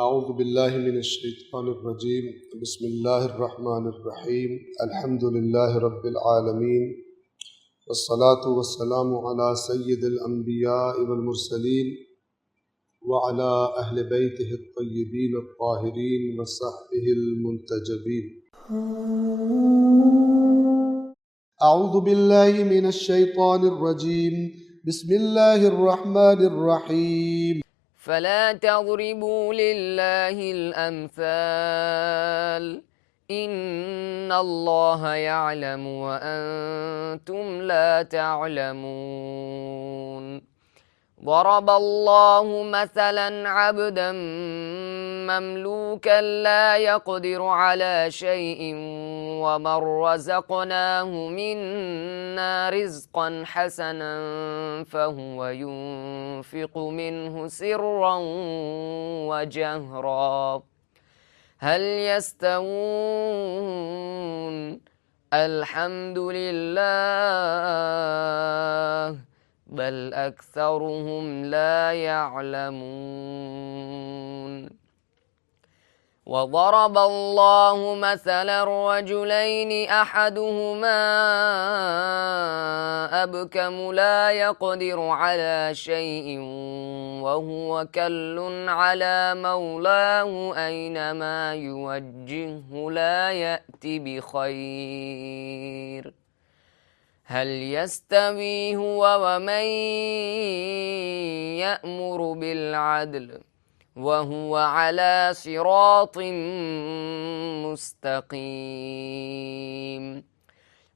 أعوذ بالله من الشيطان الرجيم. بسم الله الرحمن الرحيم. الحمد لله رب العالمين، والصلاة والسلام على سيد الأنبياء والمرسلين وعلى أهل بيته الطيبين الطاهرين وصحبه المنتجبين. أعوذ بالله من الشيطان الرجيم. بسم الله الرحمن الرحيم. فلا تضربوا لله الأمثال إن الله يعلم وأنتم لا تعلمون. ضرب الله مثلا عبدا مملوكا لا يقدر على شيء ومن رزقناه منا رزقا حسنا فهو ينفق منه سرا وجهرا هل يستوون؟ الحمد لله بل أكثرهم لا يعلمون. وضرب الله مثلا رجلين أحدهما أبكم لا يقدر على شيء وهو كل على مولاه أينما يوجهه لا يأتي بخير هل يستوي هو ومن يأمر بالعدل وهو على صراط مستقيم.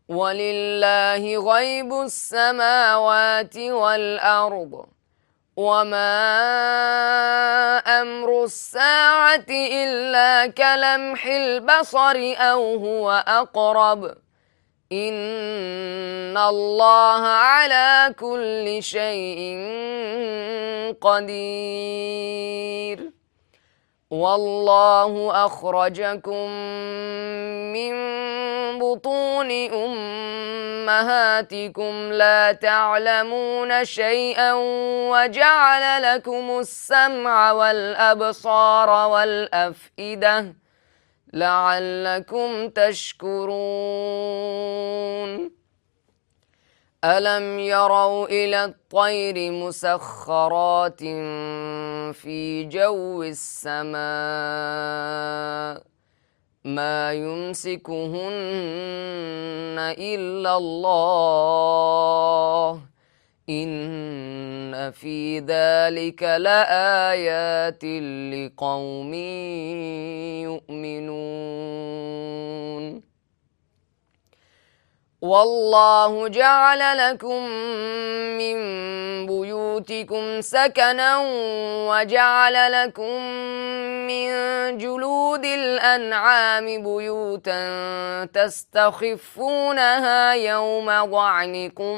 ولله غيب السماوات والأرض وما أمر الساعة إلا كلمح البصر أو هو أقرب إن الله على كل شيء قدير. والله أخرجكم من بطون أمهاتكم لا تعلمون شيئا وجعل لكم السمع والأبصار والأفئدة لعلكم تشكرون. ألم يروا إلى الطير مسخرات في جو السماء ما يمسكهن إلا الله إن في ذلك لآيات لقوم يؤمنون. والله جعل لكم من بيوتكم سكنا وجعل لكم من جلود الأنعام بيوتا تستخفونها يوم ضعنكم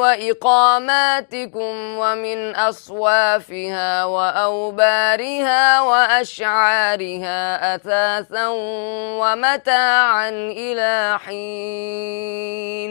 وإقاماتكم ومن أصوافها وأوبارها وأشعارها أثاثا ومتاعا إلى حين.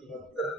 74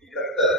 71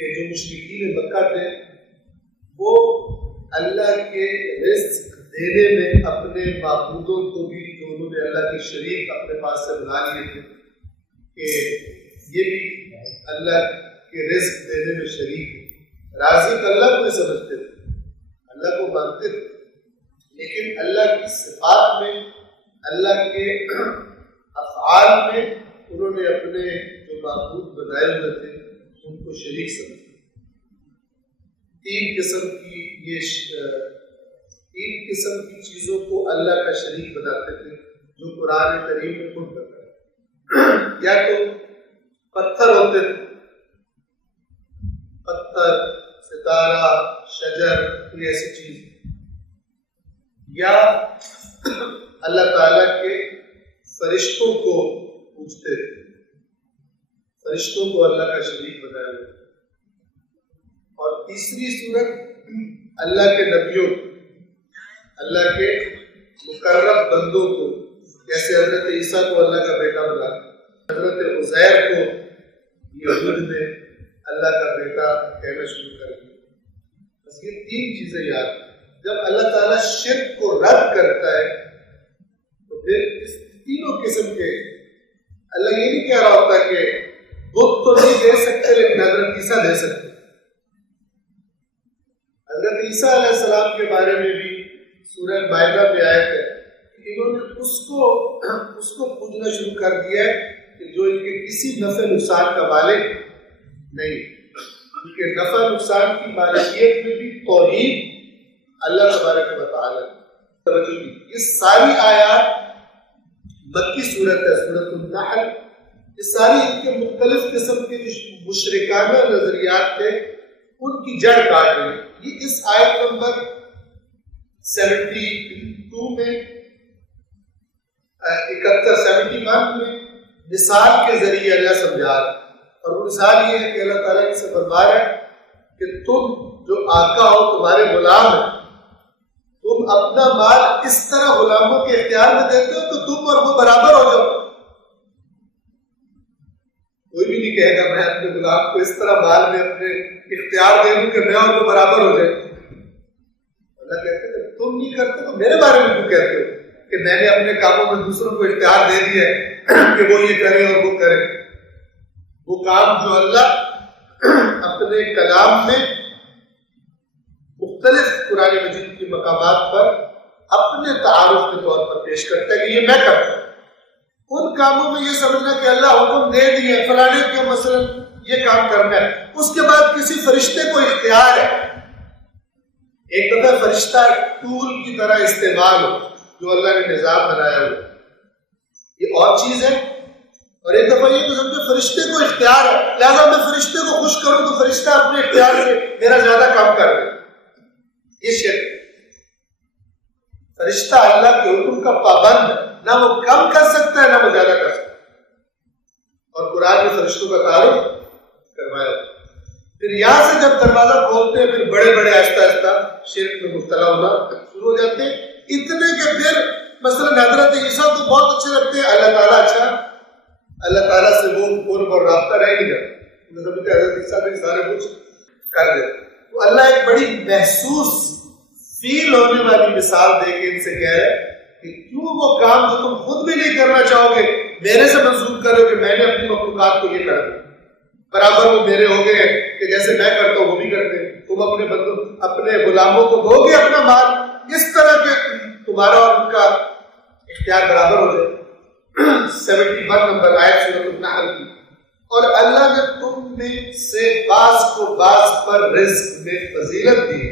کہ جو مشرکین مکہ تھے وہ اللہ کے رزق دینے میں اپنے معبودوں کو بھی جو انہوں نے اللہ کے شریک اپنے پاس سے بنا لیے تھے کہ یہ بھی اللہ کے رزق دینے میں شریک ہے، رازق اللہ کو سمجھتے تھے، اللہ کو مانتے تھے، لیکن اللہ کی صفات میں، اللہ کے افعال میں انہوں نے اپنے جو معبود بنائے ہوئے تھے ان کو شریک سمجھا۔ تین قسم کی چیزوں کو اللہ کا شریک بناتے تھے جو قرآن کریم میں خود بتایا۔ یا تو پتھر ہوتے تھے، پتھر، ستارہ، شجر، کوئی ایسی چیز، یا اللہ تعالیٰ کے فرشتوں کو پوجتے تھے، فرشتوں کو اللہ کا شریک بنایا ہوا۔ اور تیسری صورت اللہ کے نبیوں، اللہ کے مقرب بندوں کو، جیسے حضرت عیسیٰ کو اللہ کا بیٹا بنا، حضرت عزیر کو یہود نے اللہ کا بیٹا کہنا شروع کر دیا۔ بس یہ تین چیزیں یاد، جب اللہ تعالیٰ شرک کو رد کرتا ہے تو پھر اس تینوں قسم کے اللہ یہ نہیں کہہ رہا ہوتا کہ بت تو نہیں دے سکتے لیکن حضرت عیسیٰ دے سکتے۔ حضرت عیسیٰ علیہ السلام کے بارے میں بھی سورہ مائدہ میں آیت ہے کہ انہوں نے اس کو پوجنا شروع کر دیا ہے کہ جو ان کے کسی نفع نقصان کا مالک نہیں، کیونکہ نفع نقصان کی مالکیت میں بھی توحید اللہ تبارک و تعالیٰ توجہ دی۔ یہ ساری آیات مکی صورت ہے، سورۃ النحل، یہ ساری ان کے مختلف قسم کے جو مشرکانہ نظریات تھے ان کی جڑ کاٹ رہی ہے۔ یہ اس آیت نمبر 72 میں 71 میں مثال کے ذریعے اللہ سمجھا رہا ہے، اور وہ مثال یہ ہے کہ اللہ تعالیٰ سے فرما رہا ہے کہ تم جو آقا ہو، تمہارے غلام ہیں، تم اپنا مال اس طرح غلاموں کے اختیار میں دیتے ہو کہ تم اور وہ برابر ہو جاؤ۔ کوئی بھی نہیں کہے گا میں اپنے غلام کو اس طرح مال میں اپنے اختیار دے دوں کہ میں اور وہ برابر ہو جائے۔ اللہ کہتے ہیں کہ تم نہیں کرتے تو میرے بارے میں کیوں کہتے ہو کہ میں نے اپنے کاموں میں دوسروں کو اختیار دے دیا ہے کہ وہ یہ کرے اور وہ کرے۔ وہ کام جو اللہ اپنے کلام میں مختلف قرآن مجید کی مقامات پر اپنے تعارف کے طور پر پیش کرتا ہے کہ یہ میں کرتا ہوں، ان کاموں میں یہ سمجھنا کہ اللہ حکم دے دیے فلانے کو مثلا یہ کام کرنا ہے، اس کے بعد کسی فرشتے کو اختیار ہے۔ ایک دفعہ فرشتہ ٹول کی طرح استعمال ہو جو اللہ نے نظام بنایا ہو، یہ اور چیز ہے، اور ایک دفعہ یہ کہ سمجھے فرشتے کو اختیار ہے، لہذا میں فرشتے کو خوش کروں تو فرشتہ اپنے اختیار سے میرا زیادہ کام کر دے، یہ شرک۔ فرشتہ اللہ کے حکم کا پابند ہے، نہ وہ کم کر سکتا ہے نہ وہ زیادہ کر سکتا ہے، اور قرآن میں فرشتوں کا تعارف کروایا۔ پھر یہاں سے جب دروازہ کھولتے ہیں پھر بڑے بڑے آہستہ آہستہ شرک میں مبتلا ہونا شروع ہو جاتے ہیں، اتنے کہ پھر مثلا حضرت عیسیٰ کو بہت اچھے لگتے ہیں، اللہ تعالیٰ اچھا، اللہ تعالیٰ سے وہ فون پر رابطہ رہ نہیں جاتا، حضرت عیسیٰ نے سارے کچھ کر دے۔ تو اللہ ایک بڑی محسوس فیل ہونے والی مثال دے کے ان سے کہہ رہے کہ کیوں وہ کام جو تم خود بھی نہیں کرنا چاہو گے میرے سے منسوخ کرو کہ میں نے اپنی مخلوقات کو یہ کر دیا، برابر وہ میرے ہو گئے کہ جیسے میں کرتا ہوں وہ بھی کرتے ہیں، تم اپنے بندوں اپنے غلاموں کو دو گے اپنا مال اس طرح کہ تمہارا اور ان کا اختیار برابر ہو جائے۔ 71 نمبر آیت سورۃ النحل کی۔ اور اللہ نے تم میں سے بعض کو بعض پر رزق میں فضیلت دی،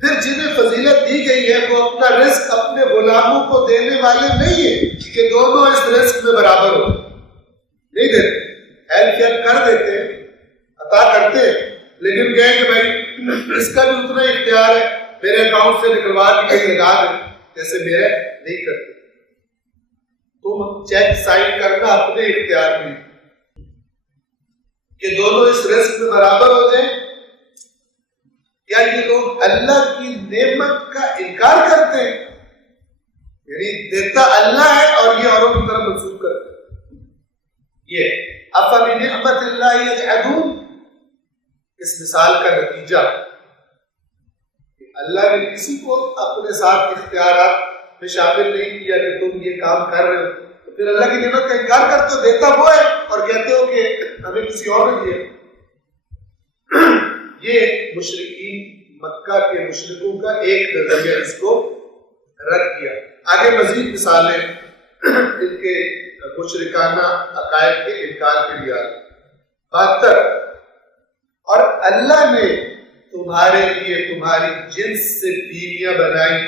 پھر جنہیں فضیلت دی گئی ہے وہ اپنا رزق اپنے غلاموں کو دینے والے نہیں ہیں کہ دونوں اس رزق میں برابر ہو، نہیں دیتے، ہیلپ کر دیتے، عطا کرتے، لیکن کہیں کہ بھائی اس کا بھی اتنا اختیار ہے، میرے اکاؤنٹ سے نکلوا کے کہیں لگا دیں، جیسے میرے نہیں کرتے۔ تم چیک سائن کرنا اپنے اختیار میں کہ دونوں اس رزق میں برابر ہو جائیں، یا یہ لوگ اللہ کی نعمت کا انکار کرتے ہیں، یعنی دیتا اللہ ہے اور یہ اوروں کی طرف منسوخ کرتے ہیں۔ یہ افبنعمت اللہ یجحدون، اس مثال کا نتیجہ کہ اللہ نے کسی کو اپنے ساتھ اختیارات میں شامل نہیں کیا کہ تم یہ کام کر رہے ہو، تو پھر اللہ کی نعمت کا انکار کرتے ہو، دیتا وہ ہے اور کہتے ہو کہ ہمیں کسی اور نے دیا۔ یہ مشرکین مکہ کے مشرکوں کا ایک نظریہ اس کو رد کیا۔ آگے مزید مثالیں ان کے مشرکانہ عقائد کے انکار کے لیے آئی۔ 72 اور اللہ نے تمہارے لیے تمہاری جنس سے بیویاں بنائی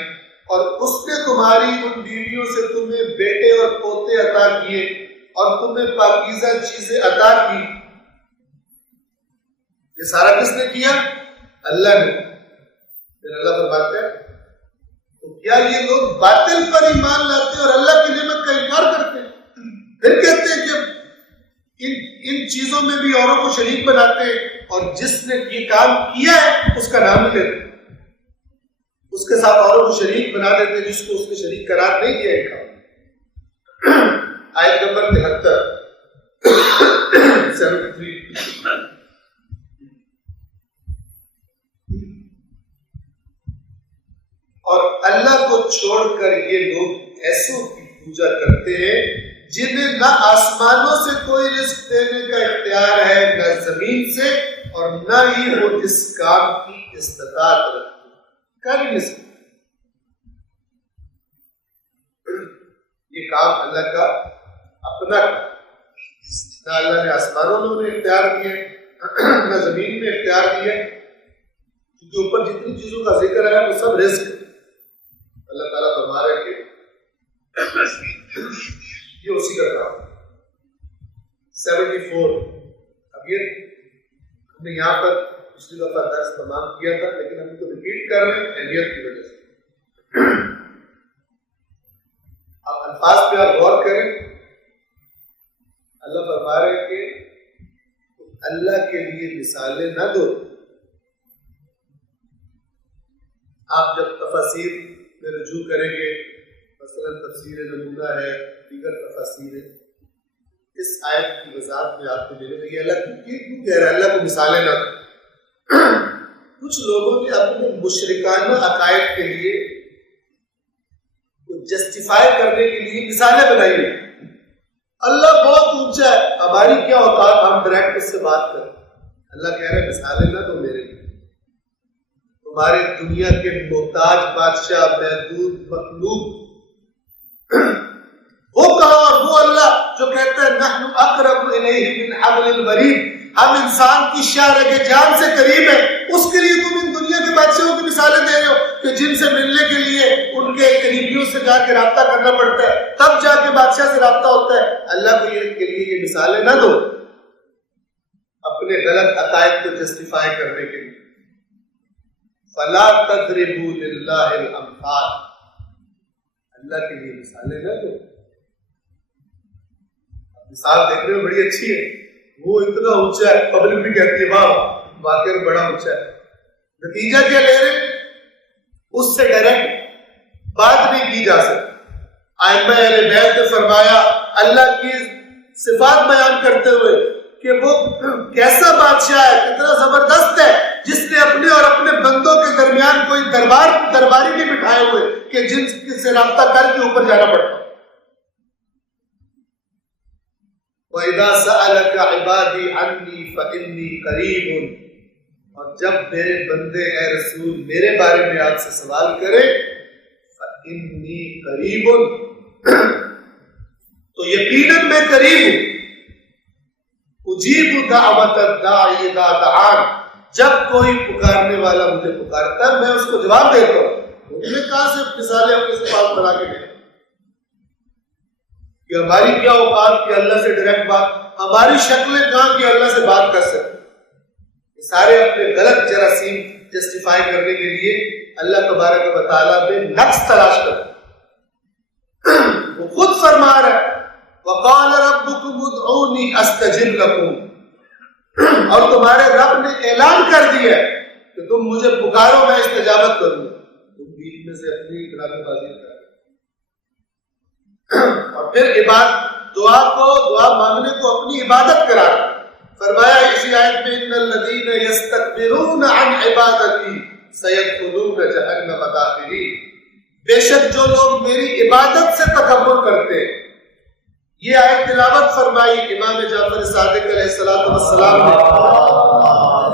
اور اس نے تمہاری ان بیویوں سے تمہیں بیٹے اور پوتے عطا کیے اور تمہیں پاکیزہ چیزیں عطا کی۔ یہ سارا کس نے کیا؟ اللہ نے۔ پھر اللہ فرماتے ہیں تو کیا یہ لوگ باطل پر ایمان لاتے ہیں اور اللہ کی نعمت کا انکار کرتے ہیں؟ پھر کہتے ہیں کہ ان چیزوں میں بھی اوروں کو شریک بناتے ہیں اور جس نے یہ کام کیا ہے اس کا نام لیتے ہیں، اس کے ساتھ اوروں کو شریک بنا دیتے ہیں جس کو اس نے شریک قرار نہیں دیا ہے کام۔ آیت نمبر 73 اور اللہ کو چھوڑ کر یہ لوگ ایسوں کی پوجا کرتے ہیں جنہیں نہ آسمانوں سے کوئی رزق دینے کا اختیار ہے نہ زمین سے اور نہ ہی وہ اس کام کی استطاعت رکھتے ہیں، کر ہی نہیں سکتے۔ یہ کام اللہ کا اپنا نہ اللہ نے آسمانوں میں انہیں اختیار دیا نہ زمین میں اختیار دیا، کیونکہ اوپر جتنی چیزوں کا ذکر ہے وہ سب رزق ہے۔ اللہ تعالیٰ فرما رہے کہ یہ اسی کا کام۔ 74 اب یہ ہم نے یہاں پر پچھلی دفعہ درس تمام کیا تھا لیکن ہم کو ریپیٹ کر رہے ہیں اہمیت کی وجہ سے۔ آپ الفاظ پہ آپ غور کریں، اللہ فرما رہے کہ اللہ کے لیے مثالیں نہ دو۔ آپ جب تفاسیر میں رجوع کریں گے، مثلا تفسیر نمونہ ہے، دیگر تفاسیر ہے، اس آیت کی وضاحت میں آپ کو ملے گی اللہ کیوں کہہ رہا ہے اللہ کو مثالیں نہ دو۔ کچھ لوگوں نے اپنے مشرکانہ عقائد کے لیے جسٹیفائی کرنے کے لیے مثالیں بنائی ہیں۔ اللہ بہت اونچا ہے، ہماری کیا اوقات ہم ڈائریکٹ اس سے بات کریں۔ اللہ کہہ رہے ہیں مثالیں نہ دو میرے لیے، تمہارے دنیا کے محتاج بادشاہ محدود مخلوق وہ کہاں اور وہ اللہ جو کہتا ہے نحن اقرب الیہ من حبل الورید، ہم انسان کی شاہ رگ جان سے قریب ہیں، اس کے لیے تم ان دنیا کے بادشاہوں کی مثالیں دے رہے ہو کہ جن سے ملنے کے لیے ان کے قریبیوں سے جا کے رابطہ کرنا پڑتا ہے، تب جا کے بادشاہ سے رابطہ ہوتا ہے۔ اللہ کو یہ کے لیے یہ مثالیں نہ دو اپنے غلط عقائد کو جسٹیفائی کرنے کے لیے۔ فلا تضربوا للہ الامثال، اللہ کے لیے مثالیں نہ دو۔ مثال دیکھنے میں بڑی اچھی ہے، وہ اتنا اونچا ہے، پبلک بھی کہتی ہے واہ واقعی میں بڑا اونچا ہے، نتیجہ کیا لے رہے ہیں؟ اس سے ڈائریکٹ بات نہیں کی جا سکتی۔ ائمہ اہل بیت نے فرمایا اللہ کی صفات بیان کرتے ہوئے کہ وہ کیسا بادشاہ ہے، کتنا زبردست ہے، جس نے اپنے اور اپنے بندوں کے درمیان کوئی درباری نہیں بٹھائے ہوئے کہ جن سے رابطہ کر کے اوپر جانا پڑتا۔ وَإِذَا سَأَلَكَ عِبَادِي عَنِّي فَإِنِّي قَرِيبٌ، اور جب میرے بندے اے رسول میرے بارے میں آپ سے سوال کریں فَإِنِّي قَرِيبٌ، تو یقیناً میں قریب ہوں۔ اجیب دعوت الداعی اذا دعان، جب کوئی پکارنے والا مجھے پکارتا ہے میں اس کو جواب دیتا ہوں۔ تمہیں کہاں سے مثالیں اپنے سوال بنا کے دیں کہ ہماری کیا اوقات کہ اللہ سے ڈائریکٹ بات، ہماری شکلیں کہاں کہ اللہ سے بات کر سکتے۔ یہ سارے اپنے غلط جراثیم جسٹیفائی کرنے کے لیے اللہ تبارک و تعالیٰ میں نقص تلاش کرتے۔ وہ خود فرما رہا ہے وَقَالَ رَبُّكُمُ ادْعُونِي أَسْتَجِبْ لَكُمْ، اور تمہارے رب نے اعلان کر دیا کہ تم مجھے پکارو میں استجابت کروں گا۔ تم بیچ میں سے اپنی ڈرامے بازی کر، اور پھر دعا مانگنے کو اپنی عبادت قرار۔ فرمایا اسی آیت میں ان الذین یستکبرون عن عبادتی سیدخلون جہنم داخرین، بے شک جو لوگ میری عبادت سے تکبر کرتے ہیں. یہ آیت تلاوت فرمائی امام جعفر صادق علیہ السلام نے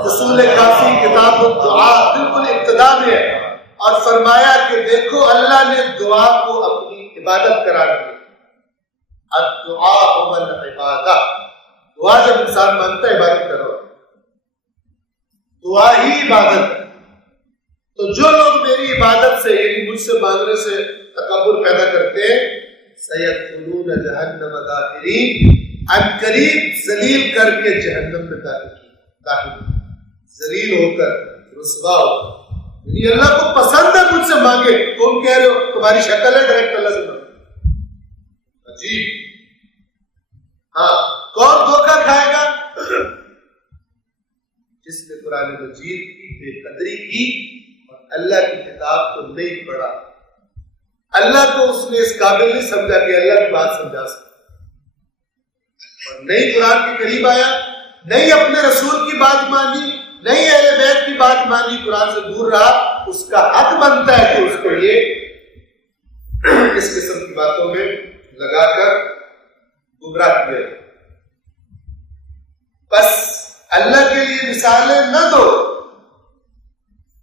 اصول کافی کتاب الدعاء بالکل ابتدا میں ہے، اور فرمایا کہ دیکھو اللہ نے دعا کو اپنی عبادت قرار دیا. الدعاء هو العبادہ، دعا جب انسان مانگتا ہے عبادت کرو، دعا ہی عبادت ہے. تو جو لوگ میری عبادت سے یعنی مجھ سے مانگنے سے تکبر پیدا کرتے ہیں سیدخلون جہنم داخرین، ان قریب ذلیل کر کے جہنم میں داخل ذلیل ہو کر رسوا ہو. یعنی اللہ کو پسند ہے مجھ سے مانگے، تم کہہ رہے ہو تمہاری شکل ہے ڈائریکٹ اللہ سے مانگے. عجیب. ہاں کون دھوکہ کھائے گا؟ جس نے قرآن مجید کی بے قدری کی اور اللہ کی کتاب کو نہیں پڑھا. اللہ کو اس نے اس قابل نہیں سمجھا کہ اللہ کی بات سمجھا سکتا، اور نہیں قرآن کے قریب آیا، نہیں اپنے رسول کی بات مانی، نہیں اہل بیت کی بات مانی، قرآن سے دور رہا. اس کا حق بنتا ہے کہ اس کو یہ اس قسم کی باتوں میں لگا کر گمراہ کیا. بس اللہ کے لیے مثالیں نہ دو.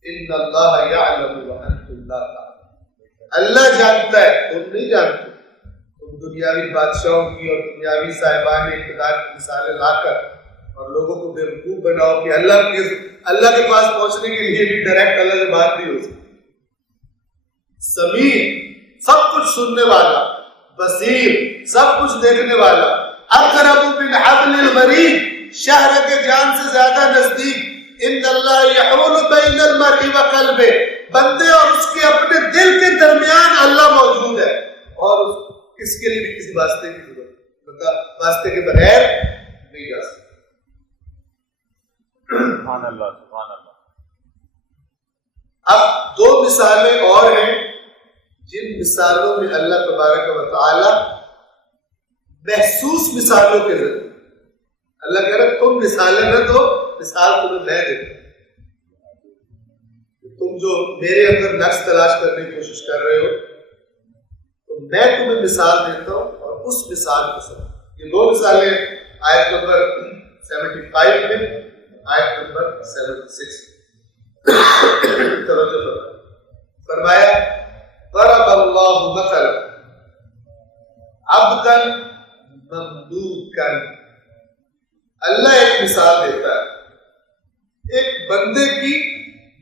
ان اللہ یعلم وانتم لا تعلمون، اللہ جانتا ہے تم نہیں جانتے. تم دنیاوی بادشاہوں کی اور دنیاوی صاحبان اقتدار کی مثالیں لا کر اور لوگوں کو بیوقوف بناؤ کہ اللہ کے پاس پہنچنے کے لیے بھی ڈائریکٹ اللہ سے بات نہیں ہو سکتی. سمیع، سب کچھ سننے والا، بصیر، سب کچھ دیکھنے والا، اقرب من حبل الورید، شہر کے جان سے زیادہ نزدیک. ان اللہ یحول بین المرء وقلبہ، بندے اور اس کے اپنے دل کے درمیان اللہ موجود ہے، اور اس کے لیے بھی کسی واسطے کی ضرورت، واسطے کے بغیر نہیں جا سکتا. سبحان اللہ سبحان اللہ. اب دو مثالیں اور ہیں جن مثالوں میں اللہ تبارک و تعالی محسوس مثالوں کے ذریعے اللہ کہہ رہا تم مثالیں نہ دو، مثال تمہیں میں دیتا ہوں. تم جو میرے اندر نقص تلاش کرنے کی کوشش کر رہے ہو تو میں تمہیں مثال دیتا ہوں، اور اس مثال کو سمجھو. یہ دو مثالیں آیت نمبر 75 میں، آیت نمبر 76. توجہ فرمایا ضرب اللہ مثلا عبدا مملوکا، اللہ ایک مثال دیتا ہے ایک بندے کی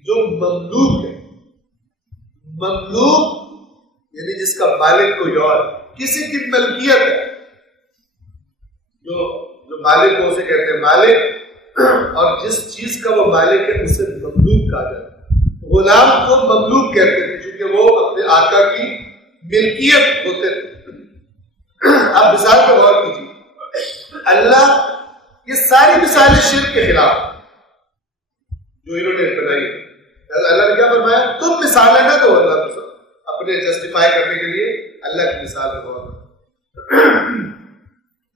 جو مملوک ہے. مملوک یعنی جس کا مالک کوئی اور، کسی کی ملکیت ہے، جو مالک کو اسے کہتے ہیں مالک، اور جس چیز کا وہ مالک ہے اسے مملوک کہا جاتا ہے. غلام کو مملوک کہتے تھے کیونکہ وہ اپنے آقا کی ملکیت ہوتے تھے. اب مثال پہ غور کیجیے. اللہ یہ ساری مثالیں شرک کے خلاف جو انہوں نے بنائی. اللہ نے کیا فرمایا؟ تم مثالیں نہ دو اللہ کو اپنے جسٹیفائی کرنے کے لیے. اللہ کی مثال دو.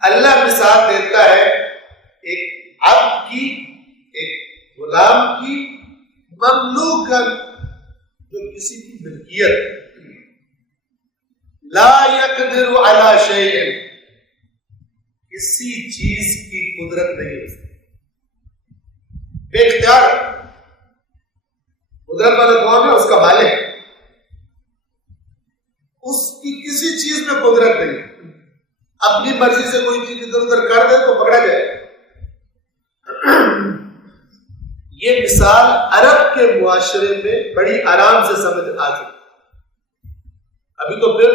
اللہ مثال دیتا ہے ایک عبد کی، ایک غلام کی، مملوک جو کسی کی ملکیت ہے. لا يقدر على شيء، کسی چیز کی قدرت نہیں ہے، بے اختیار. قدرت والا کون ہے؟ اس کا مالک. اس کی کسی چیز میں قدرت نہیں، اپنی مرضی سے کوئی چیز ادھر ادھر کر دے تو پکڑا جائے. یہ مثال عرب کے معاشرے میں بڑی آرام سے سمجھ آ سکتی. ابھی تو پھر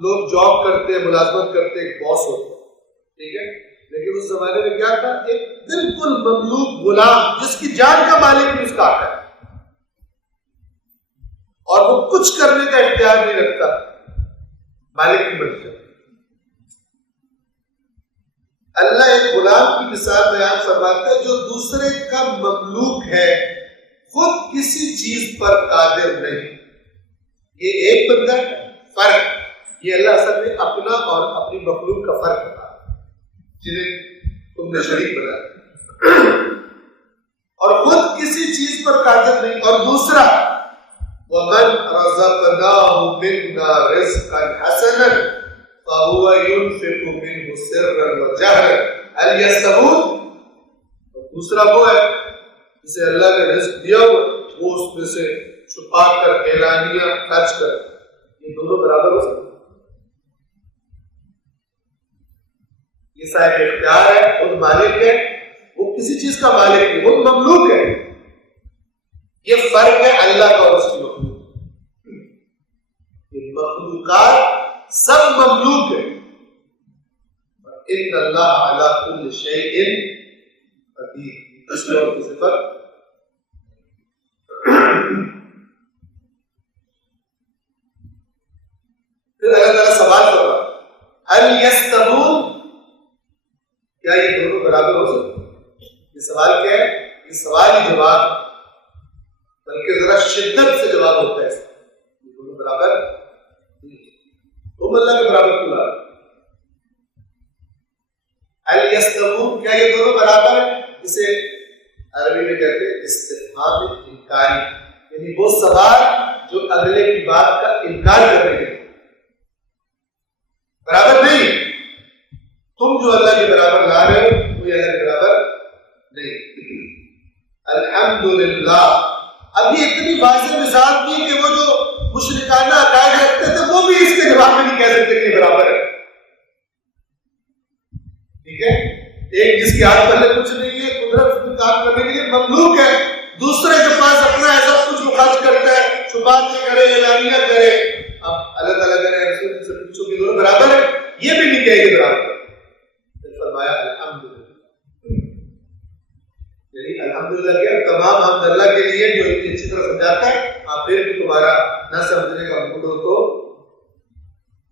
لوگ جاب کرتے، ملازمت کرتے، ایک باس ہوتا ہے، ٹھیک ہے، لیکن اس زمانے میں کیا تھا؟ ایک بالکل مملوک غلام جس کی جان کا مالک بھی اس کا آقا ہے، اور وہ کچھ کرنے کا اختیار نہیں رکھتا مالک کی مرضی سے. اللہ ایک غلام کی مثال بیان فرماتا ہے جو دوسرے کا مملوک ہے، خود کسی چیز پر قادر نہیں. یہ ایک بندہ فرق، یہ اللہ اصل میں اپنا اور اپنی مخلوق کا فرق بتا. جنہیں تم نے شریک بنایا اور خود کسی چیز پر قادر نہیں. اور دوسرا وَمَنْ رَزَقْنَاهُ مِنَّا رِزْقًا حَسَنًا فَهُوَ يُنْفِقُ مِنْهُ سِرًّا وَجَهْرًا هَلْ يَسْتَوُونَ. دوسرا وہ ہے جسے اللہ نے رزق دیا ہو وہ اس میں سے چھپا کر اعلانیہ خرچ کر. یہ دونوں برابر ہو سکتے. یہ صاحب اختیار ہے، خود مالک ہے، وہ کسی چیز کا مالک نہیں، خود مملوک ہے. یہ فرق ہے اللہ کا اور اس کی مخلوق. یہ مخلوقات سب مملوک ہے. ان اللہ علی کل شیء قدیر. اس میں اور کی صفت. پھر اللہ تعالیٰ سوال کر رہا هل يستوون، کیا یہ دونوں برابر ہو سکتے؟ یہ سوال کیا ہے؟ یہ سوال ہی جواب، بلکہ ذرا شدت سے جواب ہوتا ہے. یہ دونوں برابر تم اللہ کے برابر کیوں لا رہے؟ هل يستوون، کیا یہ دونوں برابر ہیں؟ اسے عربی میں کہتے ہیں استفہام انکاری، یعنی وہ سوال جو اگلے کی بات کا انکار کرنے کے برابر نہیں. تم جو اللہ کے برابر لا رہے ہو وہ اللہ کے برابر نہیں. الحمدللہ. اب یہ اتنی واضح مثال تھی کہ وہ جو مشرکانہ عقائد رکھتے تھے وہ بھی اس کے جواب میں نہیں کہہ سکتے کہ یہ برابر ہے. ٹھیک ہے، ایک جس کے ہاتھ پہلے کچھ نہیں ہے، قدرت میں کام کرنے کے لیے مملوک ہے، دوسرے کے پاس اپنا ایسا کچھ خرچ کرتا ہے، چھپا کے کرے، اعلانیہ کرے. اب اللہ تعالیٰ کرے رسول سے پوچھو کہ دونوں برابر ہے، یہ بھی نہیں کہے گی برابر. فرمایا الحمدللہ، یعنی الحمدللہ کیا تمام حمد اللہ کے لیے جو اتنی اچھی طرح سمجھاتا ہے. آپ پھر بھی تمہارا نہ سمجھنے کا موڈ ہو تو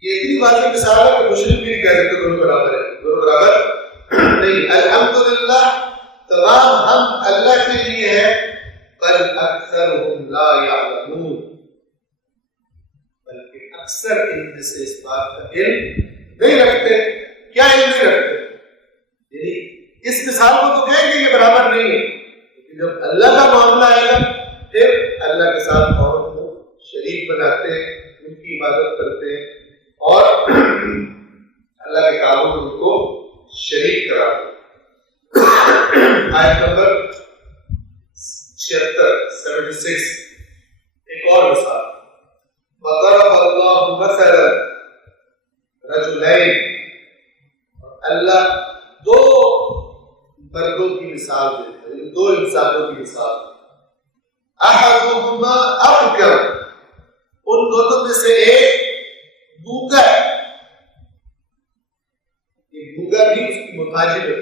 یہ اتنی واضح مثال ہے کہ مشرک بھی نہیں کہہ سکتے دونوں برابر ہے. دونوں برابر نہیں. الحمدللہ تمام ہم اللہ کے لیے ہے، بل اکثرهم لا یعلمون، بلکہ اکثر ان میں سے اس بات کا علم نہیں رکھتے. کیا علم نہیں رکھتے؟ یعنی اس مثال کو تو کہیں گے یہ برابر نہیں ہے، لیکن جب اللہ کا معاملہ آئے گا پھر اللہ کے ساتھ اوروں کو شریک بناتے ہیں، ان کی عبادت کرتے ہیں اور اللہ کے کاموں میں ان کو شریک کراتے. آیت نمبر 76 ایک اور مثال. وَضَرَبَ اللَّهُ مَثَلًا رَجُلَيْنِ، اللہ دو مردوں کی مثال دیتے ہیں، دو انسانوں کی مثال. أَحَدُهُمَا أَبْكَمُ، ان دونوں میں سے ایک گونگا ہے. ایک گونگا بھی اس کی محتاجی ہے،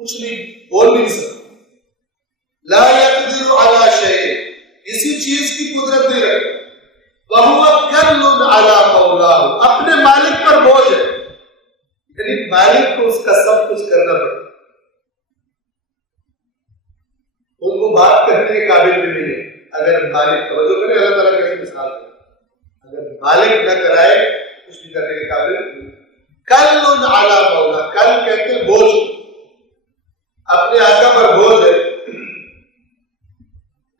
کچھ نہیں بول نہیں سکتا. لا يقدر على شيء، کسی چیز کی قدرت نہیں رکھتا. وهو كل على مولاه، اپنے مالک پر بوجھ ہے، یعنی مالک کو اس کا سب کچھ کرنا پڑتا. ان کو بات کرنے کے قابل بھی نہیں ہے. اگر مالک توجہ کرے اللہ تعالیٰ کیسے مثال ہے، اگر مالک نہ کرائے کچھ بھی کرنے کے قابل نہیں. کل علی مولا، کل کہتے ہیں بوجھ، اپنے آقا پر بوجھ ہے.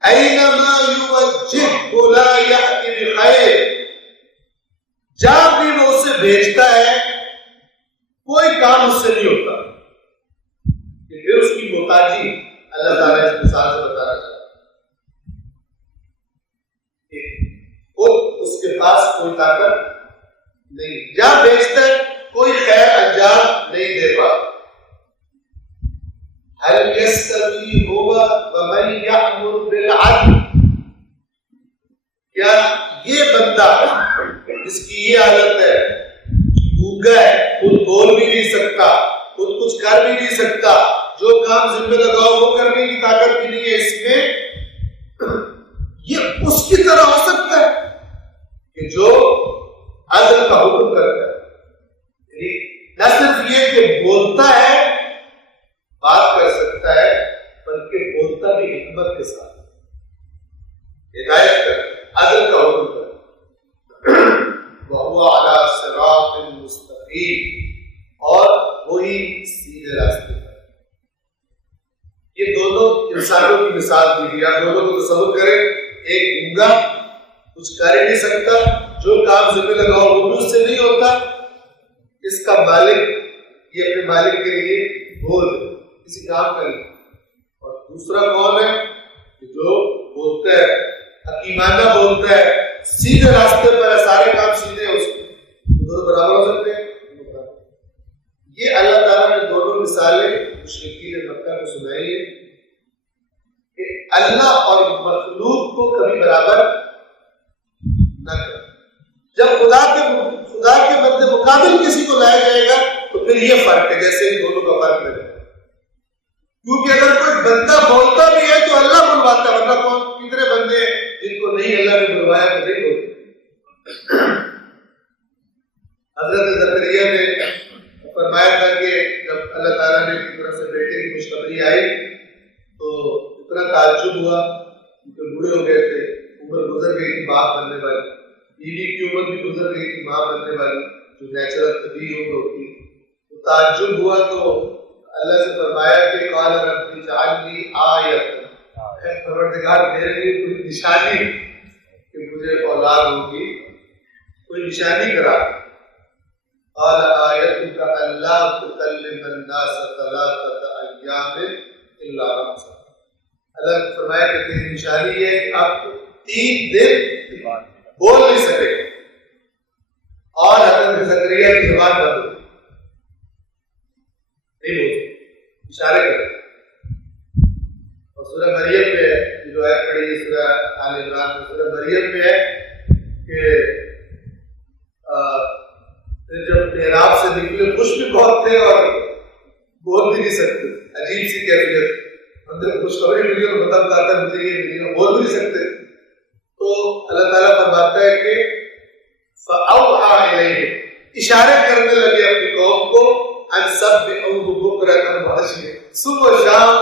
اینما یوجہ لا یأتی بخیر، جہاں بھی وہ اسے بھیجتا ہے کوئی کام اس سے نہیں ہوتا. پھر اس کی محتاجی اللہ تعالیٰ اس مثال سے بتانا چاہتا ہے. خود اس کے پاس کوئی طاقت نہیں، جہاں بھیجتا ہے کوئی خیر انجام نہیں دے پاتا. هل يستوي هو ومن يأمر بالعدل، کیا یہ بندہ جس کی یہ حالت ہے، گونگا ہے، خود بول بھی نہیں سکتا، خود کچھ کر بھی نہیں سکتا، جو کام ذمہ لگاؤ وہ کرنے کی طاقت بھی نہیں ہے اس میں، یہ اس کی طرح ہو سکتا ہے کہ جو عدل کا حکم کرتا ہے. نہ صرف یہ کہ بولتا ہے، بات کر سکتا ہے، بلکہ بولتا بھی حکمت کے ساتھ، ہدایت کر، عدل کا حکم کر. وَهُوَ عَلَى صِرَاطٍ مُسْتَقِيمٍ، اور وہی سیدھے سیدھے راستے پر. یہ دونوں انسانوں کی مثال دی گئی. آپ دونوں کو تصور کریں, ایک گونگا کچھ کر ہی نہیں سکتا, جو کام ذمہ لگاؤ وہ بھی اس سے نہیں ہوتا, اس کا مالک یہ اپنے مالک کے لیے بول کسی کام کا نہیں. اور دوسرا کون ہے جو بولتا ہے, حکیمانہ بولتا ہے, سیدھے راستے پر ہے, سارے کام سیدھے ہیں, اس کے دونوں برابر ہو سکتے ہیں. یہ اللہ تعالیٰ نے دونوں مثالیں مشرکین مکہ کو سنائی ہے کہ اللہ اور مخلوق کو کبھی برابر نہ کرے. جب خدا کے بدلے مقابل کسی کو لایا جائے گا تو پھر یہ فرق ہے, جیسے ان دونوں کا فرق ہے. کیونکہ اگر کوئی بندہ بولتا بھی ہے تو اللہ بلواتا ہے, ورنہ کون کتنے بندے ہیں جن کو نہیں اللہ نے بلوایا تو نہیں بولتے. حضرت زکریا نے فرمایا تھا کہ جب اللہ تعالیٰ نے کی طرف سے بیٹے کی خوشخبری آئی تو اتنا تعجب ہوا کیونکہ بوڑھے ہو گئے تھے, عمر گزر گئی تھی باپ بننے والی, بیوی کی عمر بھی گزر گئی تھی ماں بننے والی, جو نیچرل طبیعی عمر ہوتی. تو تعجب ہوا تو اللہ سے فرمایا کہ قال رب اجعل لی آیۃ, پروردگار میرے لیے کوئی نشانی کہ مجھے اولاد ہوگی, کوئی نشانی کرا. قال آیتک الا تکلم الناس ثلاثۃ ایام الا رمزا. اللہ نے فرمایا کہ تیری نشانی ہے کہ آپ 3 دن بول نہیں سکے, اور حضرت زکریا کی زبان بند ہو نہیں بول اشارے کرے. اور سورہ مریم میں جو ہے پڑھی سورہ آل عمران میں, سورہ مریم میں ہے کہ جب محراب سے نکلے خوش بھی بہت تھے اور بول بھی نہیں سکتے, عجیب سی کیفیت, اندر خوشخبری ملی اور بتا بتاتا مجھے یہ ملی, بول بھی نہیں سکتے. تو اللہ تعالیٰ فرماتا ہے کہ فَأَوْحَىٰ إِلَيْهِ, اشارے کرنے لگے اپنی قوم کو, ان سبحوہ بکرۃ وعشیٰ, صبح و شام.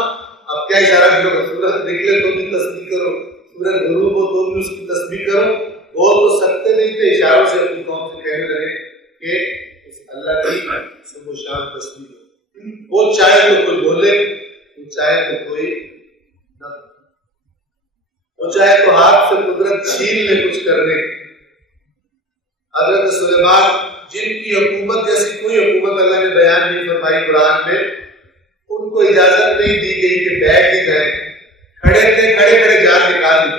اب کیا اشارہ کرو, سورج نکلے تو بھی تسبیح کرو, سورج غروب ہو تو بھی اس کی تسبیح کرو. بول تو سکتے نہیں تھے, اشاروں سے اپنی قوم سے کہنے لگے کہ اس اللہ کی صبح و شام تسبیح کرو. وہ چاہے تو کوئی بولے, وہ چاہے تو کوئی نہ, وہ چاہے تو ہاتھ سے قدرت چھین لے کچھ کرنے. حضرت سلیمان جن کی حکومت جیسی کوئی حکومت اللہ نے بیان نہیں فرمائی قرآن میں, ان کو اجازت نہیں دی گئی کہ بیٹھ ہی جائیں, کھڑے تھے, کھڑے کھڑے جان نکال دی.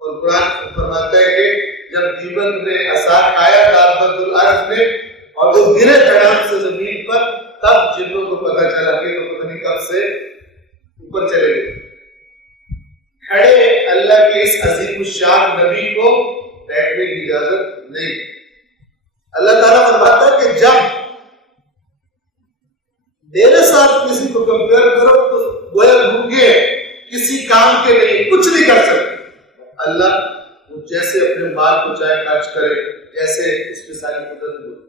اور قرآن فرماتا ہے کہ جب دیمک نے عصا کھایا دابۃ الارض نے اور وہ گرے دھڑام سے زمین پر, تب جنوں کو پتہ چلا کہ وہ پتہ نہیں کب سے اوپر چلے گئے. کھڑے اللہ کے اس عظیم الشان نبی کو بیٹھنے کی اجازت نہیں. اللہ تعالیٰ فرماتا ہے کہ جب میرے ساتھ کسی کو کمپیئر کرو تو گویا گونگے کسی کام کے نہیں, کچھ نہیں کر سکتے. اللہ وہ جیسے اپنے مال کو چاہے خرچ کرے, جیسے اس کی ساری قدرت ہوتی.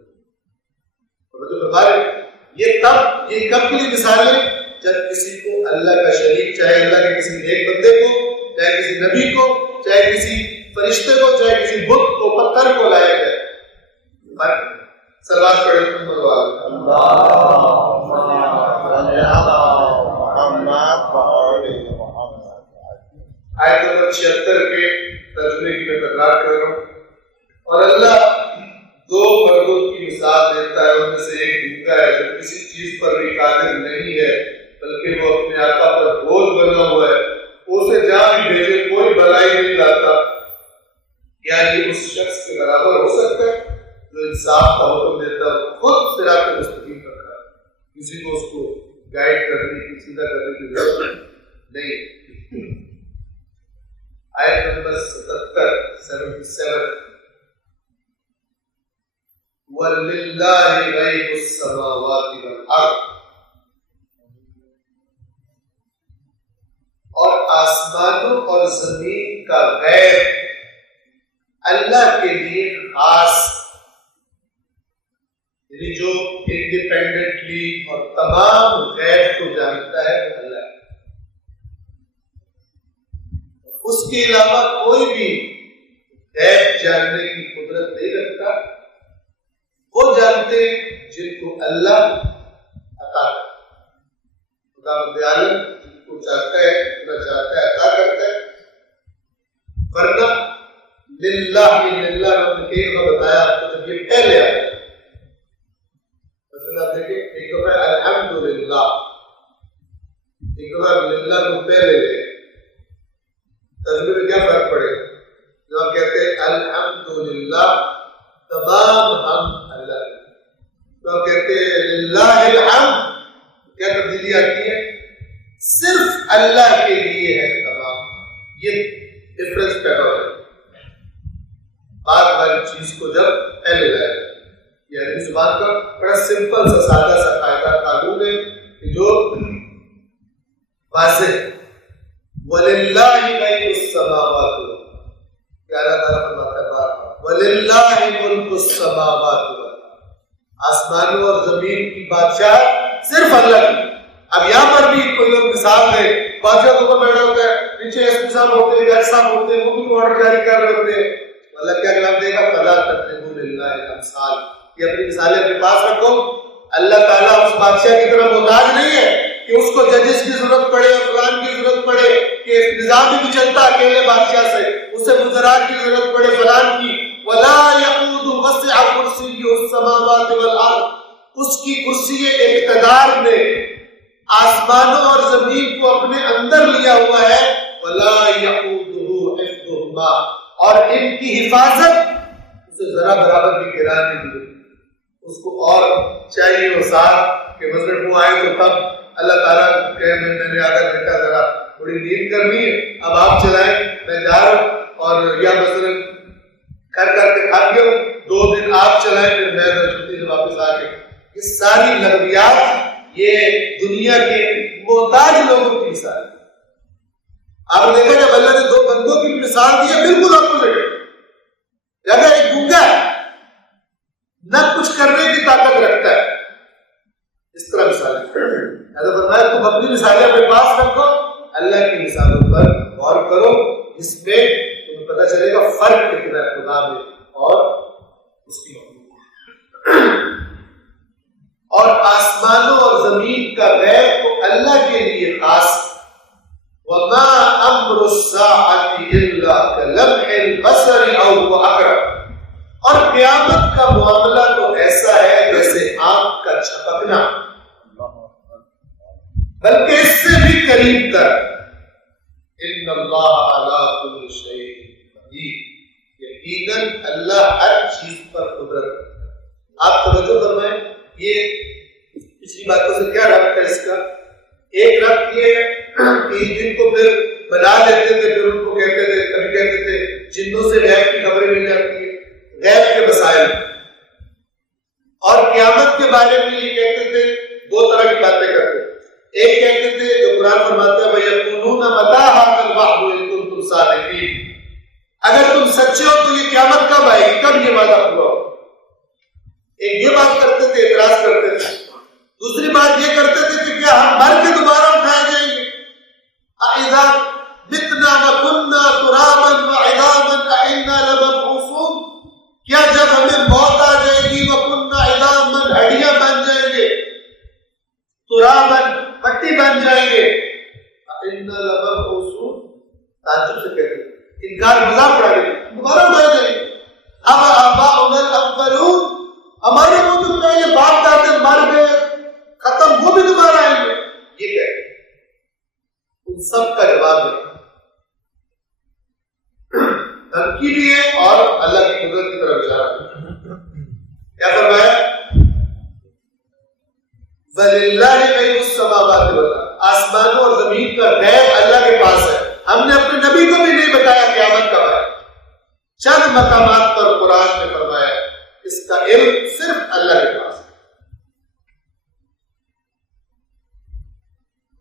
یہ کب کے لیے مثال ہے, جب کسی کو اللہ کا شریک, چاہے اللہ کے کسی نیک بندے کو, چاہے کسی نبی کو, چاہے کسی فرشتے کو, چاہے کسی بت کو, پتھر کو لایا جائے. سلوات پڑھیں محمد والے آیت نمبر 76 کے ترجمے کی میں تکرار کر رہا ہوں. اور اللہ 2 مردوں کی مثال دیتا ہے, ان میں سے ایک گونگا ہے جو کسی چیز پر بھی قادر نہیں ہے, بلکہ وہ اپنے آقا پر بوجھ بنا ہوا ہے, اسے جہاں بھی بھیجے کوئی بھلائی نہیں لاتا. کیا یہ اس شخص کے برابر ہو سکتا ہے جو انصاف کا حکم دیتا ہے, خود صراط مستقیم کرتا ہے, کسی کو اس کو گائیڈ کرنے کی, سیدھا کرنے کی ضرورت نہیں. آیت نمبر 77 وَلِلَّهِ غَيْبُ السَّمَاوَاتِ وَالْأَرْضِ, اور آسمانوں اور زمین کا غیب اللہ کے لیے خاص, یعنی جو انڈیپینڈنٹلی اور تمام غیب کو جانتا ہے اللہ. اس کے علاوہ کوئی بھی غیب جاننے کی قدرت نہیں رکھتا. وہ جانتے جن کو اللہ عطا کرتا. خداوند عالم کو چاہتا ہے اتنا چاہتا ہے عطا کرتا ہے، ورنہ للہ میں نے ایک دفعہ بتایا آپ کو، جب یہ پہلے آیا مثلا دیکھیں ایک دفعہ الحمدللہ، ایک دفعہ للہ کو پہلے لے، ترجمے میں کیا فرق پڑے گا؟ جو آپ کہتے ہیں الحمدللہ تمام ہم اللہ کے، تو آپ کہتے ہیں للہ الحمد، کیا تبدیلی آتی ہے؟ صرف اللہ کے لیے ہے تمام، یہ ڈفرنس پیدا ہو جائے بات والی چیز کو جب پہلے لائے۔ یہ عربی زبان کا بڑا سمپل سا سادہ سا قاعدہ قانون ہے کہ جو واضح وَلِلَّهِ مَلْكُ السَّمَاوَاتِ، کہ اللہ تعالیٰ فرماتا ہے بار وَلِلَّهِ مُلْكُ السَّمَاوَاتِ، آسمانوں اور زمین کی بادشاہ صرف اللہ کی۔ اب یہاں پر بھی کوئی لوگ مثال دے، بادشاہ تو اوپر بیٹھا ہوتا ہے، نیچے ایس پی صاحب ہوتے ہیں، جج صاحب ہوتے ہیں، وہ بھی آرڈر جاری کر رہے ہوتے ہیں، اللہ کیا جواب دے گا؟ فَلَا تَضْرِبُوا لِلَّهِ الْأَمْثَالَ، یہ اپنی مثالیں اپنے پاس رکھو، اللہ تعالیٰ اس بادشاہ کی طرح محتاج نہیں ہے کہ اس کو ججز کی ضرورت پڑے اور فلان کی ضرورت پڑے، کہ نظام بھی چلتا اکیلے بادشاہ سے، اسے وزراء کی ضرورت پڑے فلان کی۔ وَلَا يَئُودُ وَسِعَ كُرْسِيُّهُ السَّمَاوَاتِ وَالْأَرْضِ، اس کی کرسی اقتدار نے آسمانوں اور زمین کو اپنے اندر لیا ہوا ہے، وَلَا يَئُودُهُ حِفْظُهُمَا، اور ان کی حفاظت اسے ذرا برابر بھی گرا نہیں دی، اس کو اور چاہیے وہ ساتھ کہ مثلا وہ آئے تو تب اللہ تعالیٰ کہ میں نے آدھا گھنٹہ ذرا تھوڑی نیند کرنی ہے، اب آپ چلائیں، میں جا رہا ہوں، اور یا مثلا کر کے کھا گیا ہوں، 2 دن آپ چلائیں، پھر میں چھٹی سے واپس آ کے، یہ ساری لغویات یہ دنیا کے محتاج لوگوں کی مثال ہے۔ آپ نے دیکھا جب اللہ نے 2 بندوں کی مثال دی ہے بالکل اپوزٹ ہے، اگر ایک گونگا ہے نہ کچھ کرنے کی طاقت رکھتا ہے، اس طرح مثال ہے، فرمایا تم اپنی مثالیں اپنے پاس رکھو، اللہ کی مثالوں پر غور کرو، جس میں تمہیں پتہ چلے گا فرق کتنا ہے خدا میں اور اس کی مخلوق۔ اور آسمانوں اور زمین کا غیب تو اللہ کے لیے خاص، وَمَا أَمْرُ السَّاعَةِ إِلَّا كَلَمْحِ الْبَصَرِ أَوْ هُوَ أَقْرَبُ، اور قیامت کا معاملہ تو ایسا ہے جیسے آنکھ کا جھپکنا، بلکہ اس سے بھی قریب تر۔ ان اللہ علی کل شیء قدیر، یقیناً اللہ ہر چیز پر قدرت۔ آپ توجہ فرمائیں، یہ پچھلی باتوں سے کیا ربط ہے اس کا؟ ایک ربط یہ ہے کہ جن کو پھر بنا لیتے تھے، پھر ان کو کہتے تھے، کبھی کہتے تھے جنوں سے غیب کی خبریں مل جاتی ہیں، غیب کے مسائل، اور قیامت کے بارے میں یہ کہتے تھے 2 طرح کی باتیں کرتے تھے۔ ایک کہتے تھے جو قرآن فرماتا ہے وَيَقُولُونَ مَتَىٰ هَٰذَا الْوَعْدُ إِن كُنتُمْ صَادِقِينَ، اگر تم سچے ہو تو یہ قیامت کب آئے گی، کب یہ وعدہ پورا ہو؟ ایک یہ بات کرتے تھے، اعتراض کرتے تھے۔ دوسری بات یہ کرتے تھے کہ کیا ہم مر کے دوبارہ اٹھائے جائیں گے؟ أَإِذَا مِتْنَا وَكُنَّا تُرَابًا وَعِظَامًا أَإِنَّا لَمَبْعُوثُونَ، کیا جب ہمیں موت آ جائے گی وَكُنَّا عِظَامًا، ہڈیاں بن جائیں گے، تُرَابًا مٹی بن جائیں گے، أَإِنَّا لَمَبْعُوثُونَ، تعجب سے کہتے ہیں، انکار مذاق اڑا گئے، دوبارہ اٹھائے جائیں گے۔ اب آباؤنا الأولون، ہمارے وہ جو پہلے باپ دادے مر گئے ختم، وہ بھی دوبارہ آئیں گے، یہ کہتے ہیں۔ ان سب کا جواب ہے دھمکی بھی ہے اور اللہ کی قدرت کی طرف اشارہ ہے۔ کیا فرمایا؟ وَلِلَّهِ غَيْبُ السَّمَاوَاتِ وَالْأَرْضِ، آسمانوں اور زمین کا غیب اللہ کے پاس ہے، ہم نے اپنے نبی کو بھی نہیں بتایا قیامت کب ہے۔ چند مقامات پر قرآن نے فرمایا اس کا علم صرف اللہ کے پاس ہے۔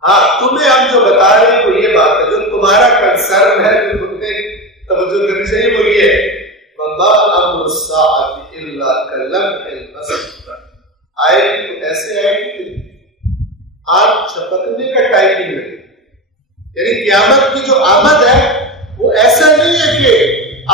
ہاں تمہیں ہم جو بتا رہے ہیں وہ یہ بات ہے جو تمہارا کنسرن ہے، جو تمہیں توجہ کرنی چاہیے وہ یہ ہے وَمَا أَمْرُ السَّاعَةِ إِلَّا كَلَمْحِ الْبَصَرِ، آئے گی تو ایسے آئے گی کہ آنکھ چھپکنے کا ٹائم نہیں لگے، یعنی قیامت کی جو آمد ہے وہ ایسا نہیں ہے کہ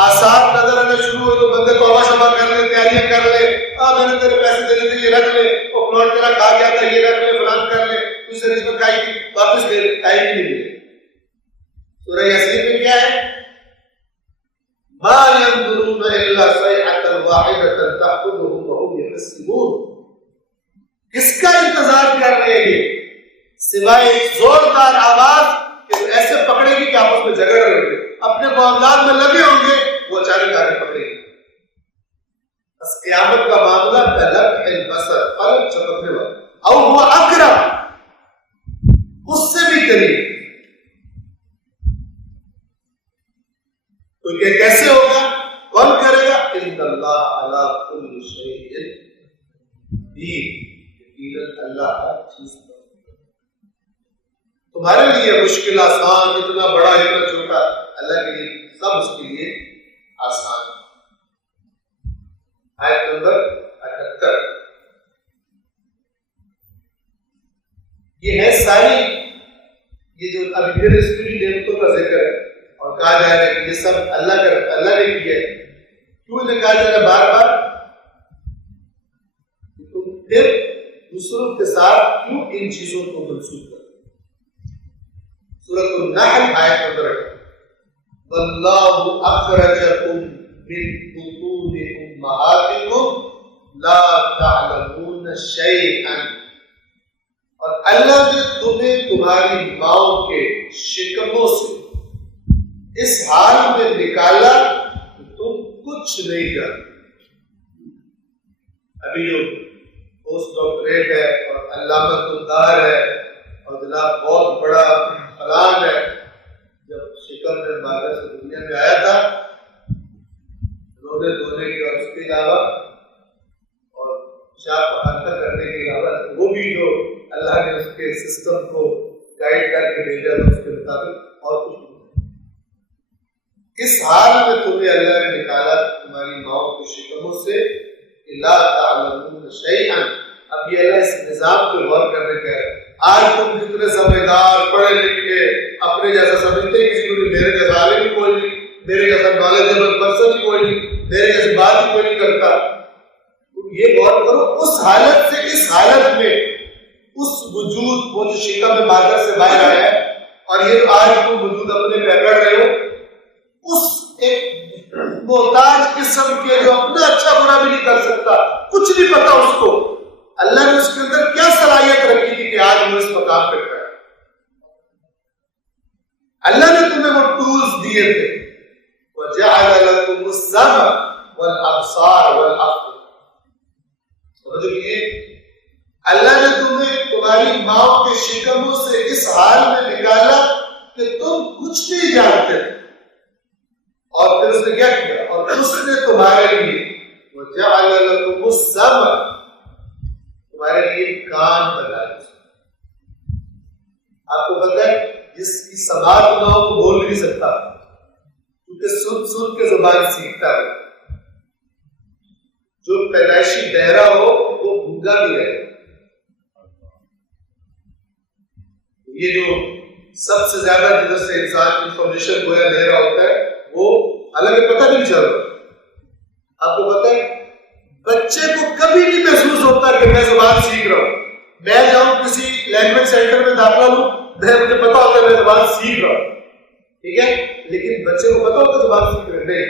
آثار نظر آنا شروع ہو تو بندے توبہ شبہ کر لے، تیاریاں کر لے، میں نے تیرے پیسے دینے تھے یہ رکھ لے، وہ فلاں تیرا کھا گیا تھا یہ رکھ لے، فلان کر لے، دوسرے اس میں کائی کی واپس لے لے کائی بھی نہیں لے. سورہ یاسین میں کیا ہے؟ ما ينظرون الا صيحة واحدة تأخذهم وهم يحسبون. کس کا انتظار کر رہے ہیں سوائے ایک زوردار آواز کہ ایسے پکڑے گی کہ آپس میں جھگڑ رہے گے, اپنے معاملات میں لگے ہوں گے, وہ اچانک آگے پکڑے گی. بس قیامت کا معاملہ کلمح البصر, پلک جھپکنے والا, او هو اقرب, اس سے بھی قریب. تو یہ کیسے ہوگا, کون کرے گا؟ ان اللہ علی کل شیء قدیر, یقیناً اللہ ہر چیز پر. تمہارے لیے مشکل آسان, اتنا بڑا اتنا چھوٹا, اللہ کے لیے سب اس کے لیے آسان. آیت نمبر 78. یہ ہے ساری, یہ جو ابھی پھر اسپرچوئل نعمتوں کا ذکر ہے اور کہا جا رہا ہے کہ یہ سب اللہ نے کیا ہے. کیوں نے کہا جا رہا ہے بار بار؟ تم پھر دوسروں کے ساتھ کیوں ان چیزوں کو منسوخ کرتے؟ سورۃ النحل آیت نمبر 8. واللہ اخرجکم من بطون امہاتکم لا تعلمون شیئا, اور اللہ نے تمہیں تمہاری ماؤں کے شکموں سے اس حال میں نکالا کہ تم کچھ نہیں جانتے. ابھی جو پوسٹ ڈاکٹریٹ ہے اور علامہ دار ہے اور جناب بہت بڑا فلان ہے, جب شکم میں مادر سے دنیا میں آیا تھا, رونے دھونے کے اور اس کے علاوہ اور شاپ پہنتا کرنے کے علاوہ وہ بھی جو اللہ نے اس کے سسٹم کو گائیڈ کر کے بھیجا تھا اس کے مطابق اور کچھ نہیں. اس حال میں تمہیں اللہ نے نکالا تمہاری ماؤں کی شکموں سے لا تعلمون شیئا. اب یہ اللہ اس نظام کو غور کرنے کا ہے. آج تم کتنے سمجھدار پڑھے لکھے اپنے جیسا سمجھتے ہیں, کسی کو میرے جیسا عالم ہی کوئی نہیں, میرے جیسا نالجبل پرسن ہی کوئی نہیں, میرے جیسی بات ہی کوئی نہیں کرتا. یہ غور کرو اس حالت سے اس حالت میں اس وجود وہ جو شکم میں مادر سے باہر آیا ہے اور یہ آج تم وجود اپنے پکڑ رہے ہو, اس ایک محتاج قسم کے جو اپنا اچھا برا بھی نہیں کر سکتا, کچھ نہیں پتا اس کو, اللہ نے اس کے اندر کیا صلاحیت رکھی تھی کہ آج وہ اس مقام پہ کھڑا ہے. اللہ نے تمہیں وہ ٹولز دیے تھے. وَجَعَلَ لَكُمُ السَّمْعَ وَالْأَبْصَارَ وَالْأَفْئِدَةَ. سمجھو یہ اللہ نے تمہیں تمہاری ماں کے شکموں سے اس حال میں نکالا کہ تم کچھ نہیں جانتے تھے, اور پھر اس نے کیا کیا, اور اس نے تمہارے لیے وَجَعَلَ لَكُمُ السَّمْعَ, تمہارے لیے کان بنائے. آپ کو پتہ ہے جس کی سماعت نہ ہو تو بول نہیں سکتا, کیونکہ سن سن کے زبان سیکھتا ہے. جو پیدائشی بہرا ہو وہ گونگا بھی رہے. یہ جو سب سے زیادہ جدھر سے انسان انفارمیشن گویا لے رہا ہوتا ہے وہ حالانکہ پتہ نہیں چل رہا. آپ کو پتہ ہے بچے کو کبھی نہیں محسوس ہوتا کہ میں زبان سیکھ رہا ہوں. میں جاؤں کسی لینگویج سینٹر میں داخلہ لوں, مجھے پتا ہوتا ہے میں زبان سیکھ رہا ہوں, ٹھیک ہے, لیکن بچے کو پتا ہوتا ہے زبان سیکھ رہے نہیں.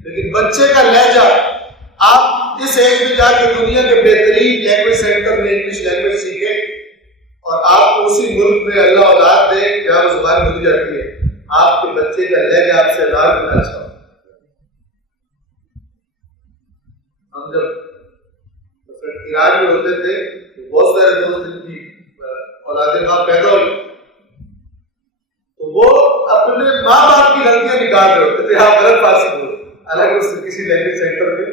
لیکن بچے کا لہجہ آپ اس ایج میں جا کے دنیا کے بہترین لینگویج سینٹر میں انگلش لینگویج سیکھیں اور آپ کو اسی ملک میں اللہ اولاد دے جہاں وہ زبان بولی جاتی ہے, آپ کے بچے کا لہجہ آپ سے لاکھ گنا اچھا ہو. ہم جب ایران میں ہوتے تھے تو بہت سارے دوست ان کی اولادیں وہاں پیدا ہوئی تو وہ اپنے ماں باپ کی غلطیاں نکال رہے ہوتے تھے, آپ غلط بات سے بولو. حالانکہ اس کسی لینگویج سینٹر میں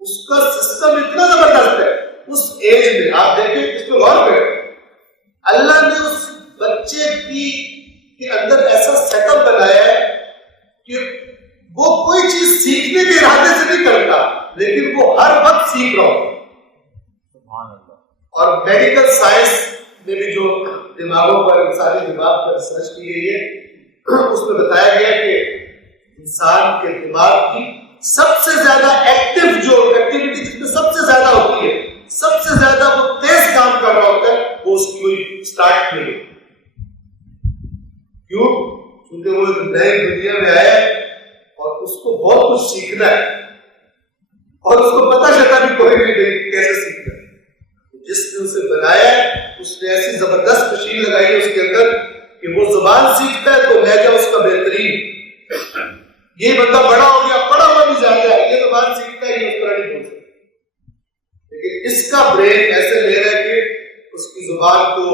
اس کا سسٹم اتنا زبردست ہے اس ایج میں. آپ دیکھیں اس پہ غور کریں, اللہ نے اس بچے کے اندر ایسا سیٹ اپ بنایا ہے کہ وہ کوئی چیز سیکھنے کے ارادے سے نہیں کرتا لیکن وہ ہر وقت سیکھ رہا ہوتا. اور میڈیکل سائنس میں بھی جو دماغوں پر انسانی دماغ پر ریسرچ کی گئی ہے اس میں بتایا گیا کہ انسان کے دماغ کی سب سے زیادہ ایکٹیو جو ایکٹیویٹی جس میں سب سے زیادہ ہوتی ہے, سب سے زیادہ وہ تیز کام کر رہا ہوتا ہے وہ وہ اس کی کوئی اسٹارٹ نہیں ہے. کیوں؟ کیونکہ وہ ایک نئی دنیا میں آیا ہے اور اس کو بہت کچھ سیکھنا ہے اور اس کو پتا چلا بھی کوئی نہیں کیسے سیکھنا ہے. جس نے اسے بنایا ہے اس نے ایسی زبردست مشین لگائی ہے اس کے اندر کہ وہ زبان سیکھتا ہے تو لہجہ اس کا بہترین. یہ بندہ بڑا ہو گیا, پڑھا ہوا بھی زیادہ ہے, یہ زبان سیکھتا ہے, یہ اس طرح نہیں بول سکتا. لیکن اس کا برین ایسے لے رہا ہے کہ اس کی زبان کو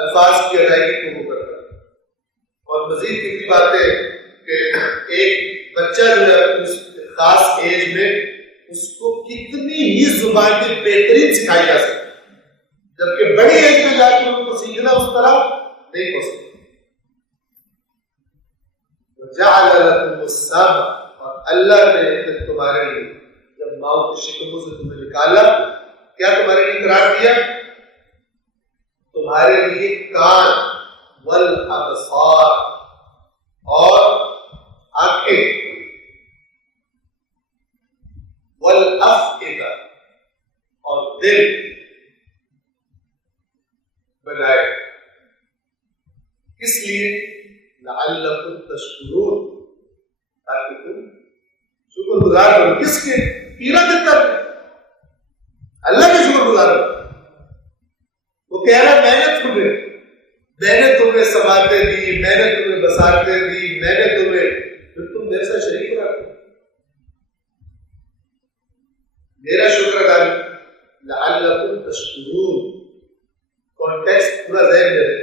الفاظ کی ادائیگی کو وہ کرتا ہے. اور مزید کتنی بات ہے کہ ایک بچہ جو ہے اس خاص ایج میں اس کو کتنی ہی زبانیں بہترین سکھائی جا سکتی, جبکہ بڑی ایج میں جا کے ان کو سیکھنا اس طرح نہیں ہو سکتا. جعل لكم السمع, اور اللہ نے تمہارے لیے جب ماؤں کے شکموں سے تمہیں نکالا کیا تمہارے لیے قرار دیا؟ تمہارے لیے کان, والابصار, اور آنکھیں, والافئدہ, اور دل بنائے. اس لیے لعلکم تشکرون, تاکہ تم شکر گزار کرو. کس کے؟ پیرا دیتا ہے اللہ کے شکر گزار کرو. وہ کہہ رہا میں نے تمہیں سماعتیں دی, میں نے تمہیں بصارتیں دی, میں نے تمہیں, پھر تم میرے ساتھ شریک ہو رہا ہو. میرا شکر ادا لعلکم تشکرون. کانٹیکسٹ پورا ذہن میں رہے.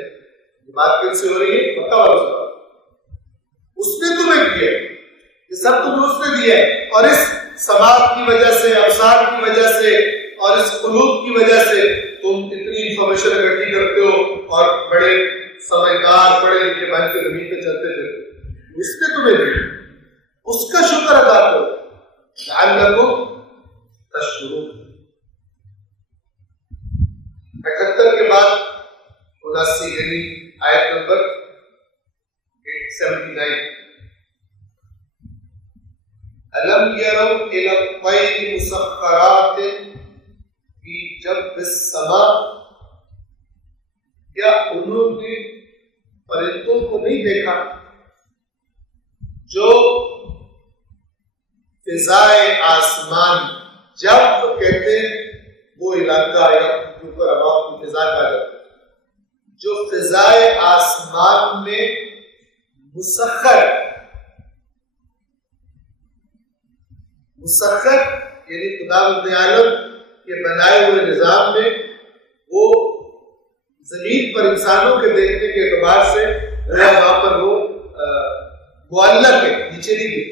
بات کن سے ہو رہی ہے؟ پکا والا سوال. اس نے تمہیں کیا, یہ سب تمہیں اس نے دیا ہے, اور اس سماعت کی وجہ سے, ابصار کی وجہ سے, اور اس قلوب کی وجہ سے تم اتنی انفارمیشن اکٹھی کرتے ہو اور بڑے سمجھدار پڑھے لکھے بن کے زمین پہ چلتے تھے. اس نے تمہیں دیا, اس کا شکر ادا کرو. لعلکم تشکرون. 71 کے بعد 79 یعنی آیت نمبر 79. الم یروا الی الطیر مسخرات فی جوف السماء, کیا انہوں نے پرندوں کو نہیں دیکھا جو فضائے آسمان, جب کہتے ہیں وہ علاقہ یا اوپر ہوا کی فضا کا جاتا ہے, جو فضائے آسمان میں مسخر یعنی خدا بند عالم کے بنائے ہوئے نظام میں وہ زمین پر انسانوں کے دیکھنے کے اعتبار سے وہاں پر وہ معلق ہے, نیچے نہیں گئے.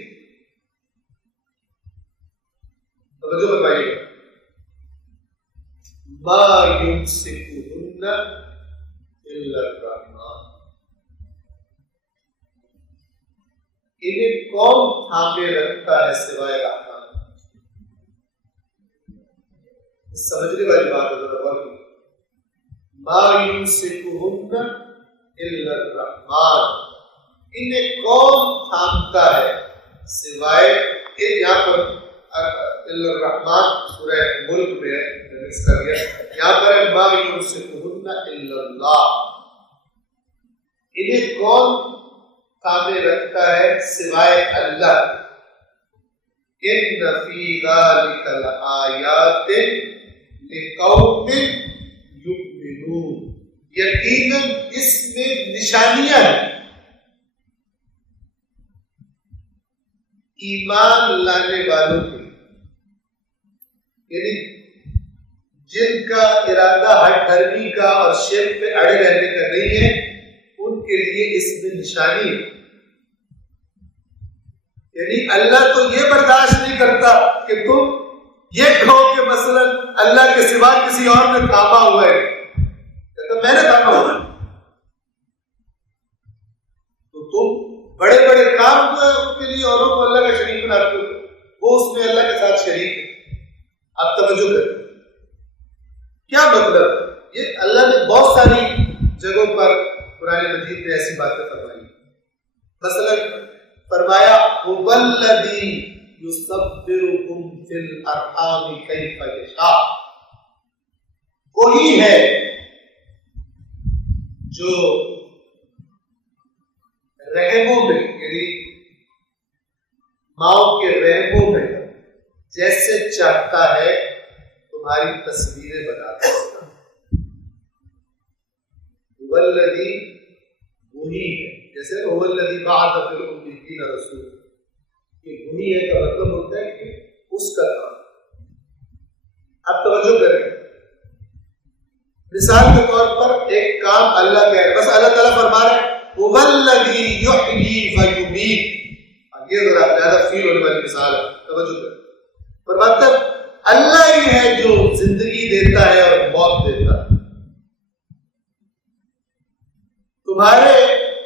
توجہ فرمائیے. ما یمسکہن الا الرحمن, انہیں کون تھامے رکھتا ہے سوائے رحمان. سمجھنے والی بات ہے. ما یمسکہن الا الرحمن, انہیں کون تھامتا ہے سوائے, یہاں پر الا الرحمن سورہ ملک میں مکس کر گیا, یہاں پر ہے ما یمسکہن الا اللہ, انہیں کون تھامے رکھتا ہے سوائے اللہ. ان فی ذلک لآیات لقوم یؤمنون, یقیناً اس میں نشانیاں ہیں ایمان لانے والوں کے, یعنی جن کا ارادہ ہٹ دھرمی کا اور شرک پہ اڑے رہنے کا نہیں ہے, ان کے لیے اس میں نشانی ہے. یعنی اللہ تو یہ برداشت نہیں کرتا کہ تم یہ کہو کہ مثلا اللہ کے سوا کسی اور نے تھاما ہوا ہے, کہتا میں نے تھاما ہوا ہے. تو تم بڑے بڑے کام جو ہے ان کے لیے اوروں کو اللہ کا شریک بناتے ہو, وہ اس میں اللہ کے ساتھ شریک ہے. آپ توجہ کریں کیا مطلب. یہ اللہ نے بہت ساری جگہوں پر قرآن مجید میں ایسی باتیں فرمائی. مثلا فرمایا هو الذی یصبرکم فی الارحام کیف یشاء, وہی ہے جو رحموں میں یعنی ماؤں کے رحموں میں جیسے چاہتا ہے تمہاری تصویریں بناتا ہے. والذی وہی ہے، جیسے والذی بعث فی الأمیین رسول، یہ وہی ہے کا مطلب ہوتا ہے کہ اس کا کام. اب توجہ کریں، مثال کے طور پر ایک کام اللہ کا ہے، بس اللہ تعالیٰ فرما رہے ہیں والذی یحیی ویمیت، یہ ذرا زیادہ فیل ہونے والی مثال ہے، توجہ کریں. فرماتا ہے اللہ ہی ہے جو زندگی دیتا ہے اور موت دیتا ہے. تمہارے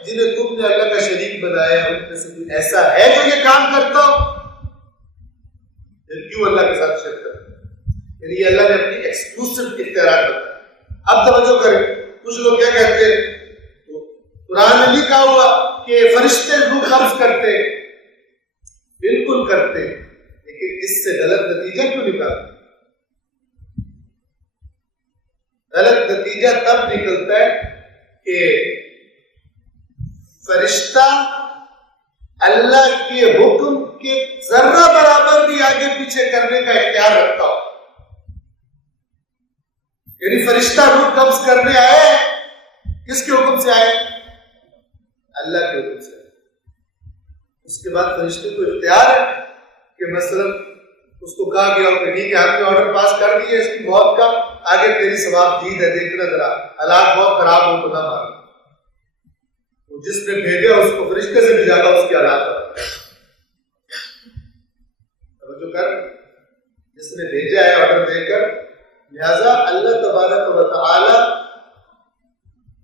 جنہیں تم نے اللہ کا شریک بنایا ان میں سے کوئی ایسا ہے جو یہ کام کرتا ہو؟ پھر کیوں اللہ کے ساتھ شرک کرتا ہے؟ یعنی اللہ نے اپنی ایکسکلوسیو اختیارات بتایا. اب توجہ کریں، کچھ لوگ کیا کہتے ہیں، قرآن میں لکھا ہوا کہ فرشتے روح قبض کرتے، بالکل کرتے، لیکن اس سے غلط نتیجہ کیوں نکالتے؟ غلط نتیجہ تب نکلتا ہے کہ فرشتہ اللہ کے حکم کے ذرہ برابر بھی آگے پیچھے کرنے کا اختیار رکھتا ہو. یعنی فرشتہ روح قبض کرنے آئے، کس کے حکم سے آئے؟ اللہ کے حکم سے. اس کے بعد فرشتے کو اختیار ہے کہ مثلا اس کو کہا گیا ہو کہ ٹھیک ہے ہم نے آرڈر پاس کر دیا اس کی موت کا، آگے تیری ثواب دید ہے، دیکھنا ذرا حالات بہت خراب ہو تو نہ مارو. جس نے بھیجا اس کو فرشتے سے بھی زیادہ اس کی حالات توجہ کر، جس نے بھیجا ہے آرڈر دے کر. لہذا اللہ تبارک و تعالی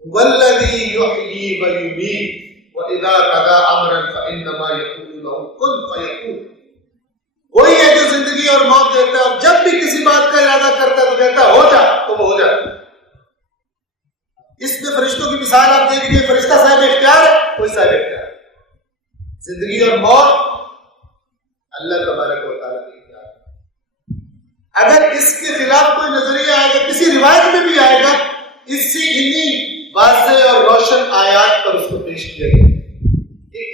والذی یحیی ویمیت واذا قضى امرا فانما یقول له کن فیکون، وہی ہے جو زندگی اور موت دیتا ہے، اور جب بھی کسی بات کا ارادہ کرتا ہے تو کہتا ہے ہو جا تو وہ ہو جاتا ہے. اس میں فرشتوں کی مثال آپ دیکھ لیجیے، فرشتہ صاحب اختیار ہے، کوئی صاحب اختیار ہے. زندگی اور موت اللہ تبارک و تعالیٰ کی اختیار ہے. اگر اس کے خلاف کوئی نظریہ آئے گا، کسی روایت میں بھی آئے گا، انہی واضح اور روشن آیات پر اس کو پیش کیا گیا.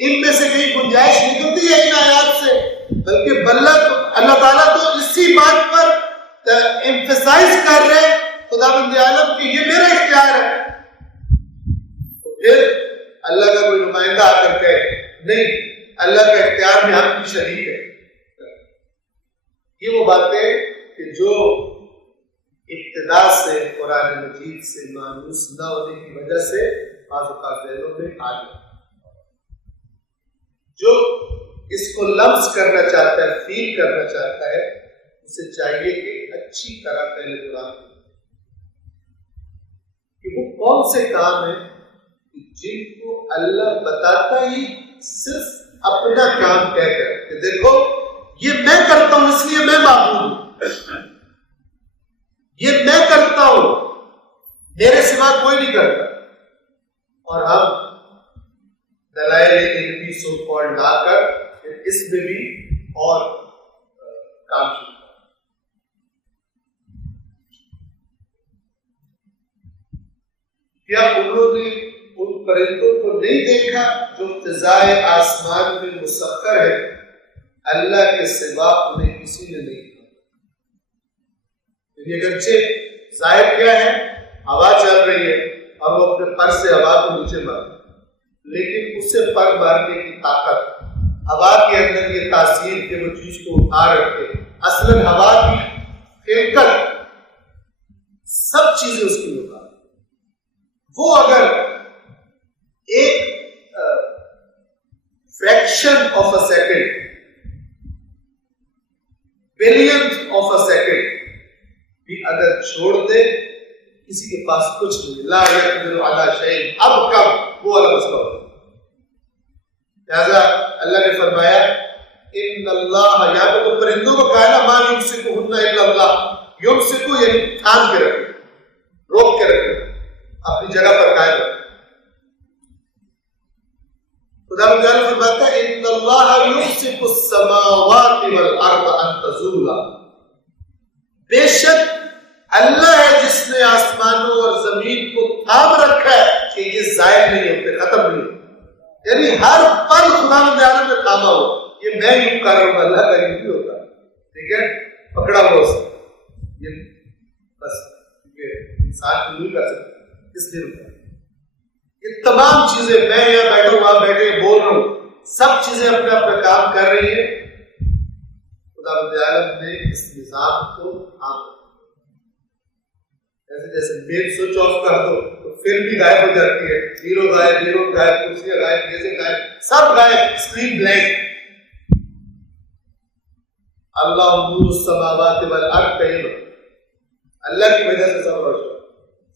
ان میں سے کہیں گنجائش نکلتی ہے ان آیات سے، بلکہ اللہ تعالیٰ تو اسی بات پر ایمفیسائز کر رہے ہیں خداوند عالم کہ یہ میرا اختیار ہے. پھر اللہ کا کوئی نمائندہ آ کر کہے نہیں اللہ کا اختیار میں ہم کی شریک ہے. یہ وہ باتیں کہ جو ابتدا سے قرآن مجید سے مانوس نہ ہونے کی وجہ سے بعض اوقات ذہنوں میں آ گئی. جو اس کو لمس کرنا چاہتا ہے، فیل کرنا چاہتا ہے، اسے چاہیے کہ اچھی طرح پہلے قرآن کہ وہ کون سے کام ہیں جن کو اللہ بتاتا ہی صرف اپنا کام کہہ کر کہ دیکھو یہ میں کرتا ہوں اس لیے میں معبود ہوں، یہ میں کرتا ہوں میرے سوا کوئی نہیں کرتا. اور ہم دلائل علمی سو کال لا کر اس میں بھی اور کام شروع کریں. کیا انہوں نے ان پرندوں کو نہیں دیکھا جو فضائے آسمان میں مسخر ہے، اللہ کے سوا انہیں کسی نے نہیں کہا. یعنی اگرچہ ظاہر کیا ہے، ہوا چل رہی ہے اور وہ اپنے پر سے ہوا کو نیچے مار، لیکن اسے پر مارنے کی طاقت، ہوا کے اندر یہ تاثیر کہ وہ چیز کو اٹھا رکھے، اصلاً ہوا کی خلقت سب چیزیں اس کی ہوگا. وہ اگر ایک fraction of a second, blink of a second بھی اگر چھوڑ دے، کسی کے پاس کچھ نہیں، لا یقدر علی شیء، اب کب وہ والا مسئلہ ہوگا. لہذا اللہ نے فرمایا ان اللہ، یہاں پہ تو پرندوں کو کہا نا ما یمسکہن الا اللہ، یمسکو یعنی تھام کے رکھے، روک کے رکھے، اپنی جگہ پر قائم رکھے. خدا تعالیٰ فرماتا ہے ان اللہ یمسک السماوات والارض ان تزولا، بے شک اللہ ہے جس نے آسمانوں اور زمین کو تھام رکھا ہے کہ یہ ظاہر نہیں ہوتے، ختم نہیں ہوتے، یعنی ہر پل خدا تعالیٰ نے تھاما ہو، یہ میں یوں کر رہا ہوں، اللہ کا یوں نہیں ہوتا، ٹھیک ہے، پکڑا ہوا اس یہ بس انسان کو نہیں کر سکتا، اس لیے رکا۔ یہ تمام چیزیں میں یہاں بیٹھا ہوں، آپ بیٹھے بول رہا ہوں، سب چیزیں اپنے اپنے کام کر رہی ہیں، خدا عالم نے اس نظام کو تھام، جیسے مین سوئچ آف کر دو تو پھر بھی غائب ہو جاتی ہے، ہیرو غائب، ہیرو غائب، کرسیاں غائب، میزیں غائب، سب غائب، اسکرین بلینک۔ اللہ نور السماوات والارض کہیں اللہ کی وجہ سے سب روشن،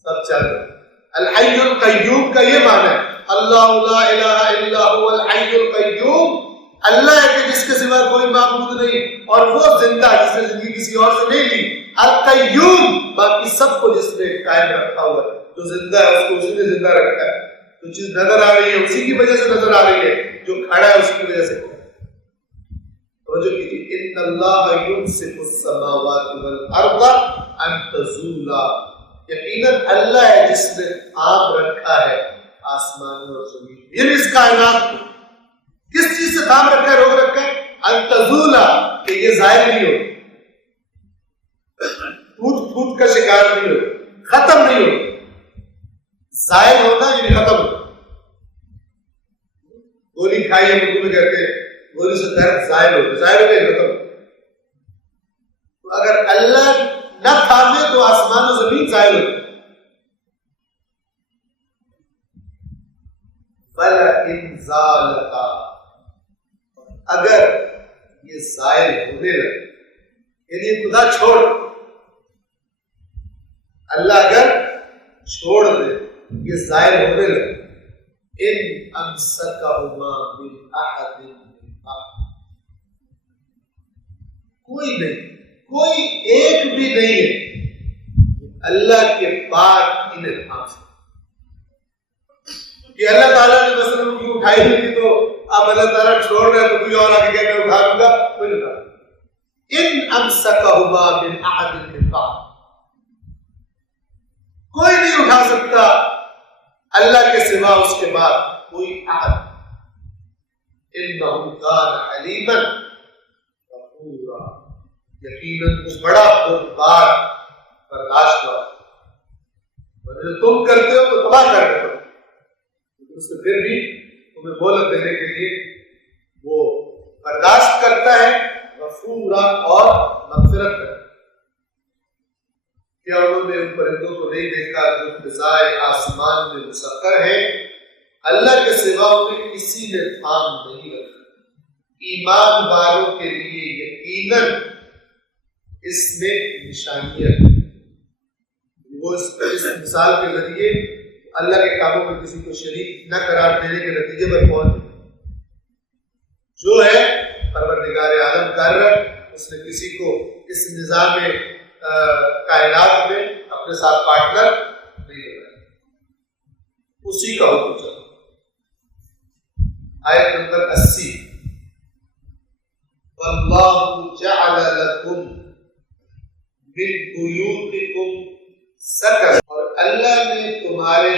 سب چل رہا ہے۔ الحی القیوم کا یہ معنی ہے اللہ لا الہ الا هو الحی القیوم، اللہ ہے کہ جس کے سوا کوئی معبود نہیں اور وہ زندہ جس نے زندگی کسی اور سے نہیں لی، القیوم باقی سب کو جس نے قائم رکھا ہوا ہے، جو زندہ ہے اس کو اسی نے زندہ رکھا ہے، جو چیز نظر آ رہی ہے اسی کی وجہ سے نظر آ رہی ہے، جو کھڑا ہے اس کی وجہ سے۔ توجہ کیجیے، ان اللہ یمسک السماوات والارض ان تزولا، یقیناً اللہ ہے جس نے تھام رکھا ہے آسمان اور زمین، یعنی اس کائنات کو کس چیز سے تھام رکھا ہے، روک رکھا ہے، ان تزولا کہ یہ ظاہر نہیں ہو، ٹوٹ پھوٹ کا شکار نہیں ہو، ختم نہیں ہو، ظاہر ہونا یعنی ختم ہو۔ گولی کھائی ہم اردو میں کہتے ہیں گولی سے درد ظاہر ہو گیا ختم۔ تو اگر اللہ نہ تھامے تو آسمان و زمین ظاہر ہوتے، وَلَئِنْ زَالَتَا، اگر یہ ظاہر ہونے لگے، یعنی یہ خدا چھوڑ، اللہ اگر چھوڑ دے یہ ظاہر ہونے لگے، ان امسکہما من احد من بعد، کوئی نہیں، کوئی ایک بھی نہیں ہے اللہ کے بعد انہیں تھام سکتا۔ کہ اللہ تعالیٰ نے مثلا ان کی اٹھائی ہوئی تھی تو اب اللہ تعالیٰ چھوڑ رہے ہیں تو کوئی اور آگے کہہ میں اٹھا لوں گا، کوئی نہیں اٹھا۔ ان امسکہما من احد من بعد، کوئی نہیں اٹھا سکتا اللہ کے سوا اس کے بعد کوئی احد۔ انہ کان حلیما غفورا، یقیناً وہ بڑا بردبار برداشت والا، جو تم کرتے ہو تو تباہ کر دیتے ہو، اس سے پھر بھی تمہیں مہلت دینے کے لیے وہ برداشت کرتا ہے، غفورا اور مغفرت کرتا ہے۔ کیا انہوں نے ان پرندوں کو نہیں دیکھا جو فضائے آسمان میں مسخر ہیں، اللہ کے سوا انہیں کسی نے تھام نہیں رکھا۔ ایمان والوں کے لیے یقیناً اس میں نشانیاں ہیں، وہ اس مثال کے ذریعے اللہ کے کاموں میں کسی کو شریک نہ قرار دینے کے نتیجے پر پہنچ، جو ہے پروردگار عالم کر رہا، اس نے کسی کو اس نظام کائنات میں اپنے ساتھ پارٹنر نہیں بنایا، اسی کا حکم چلا۔ آیت نمبر 80، وَاللَّهُ جَعَلَ لَكُمْ مِن بُيُوتِكُمْ سَكَنًا، اور اللہ نے تمہارے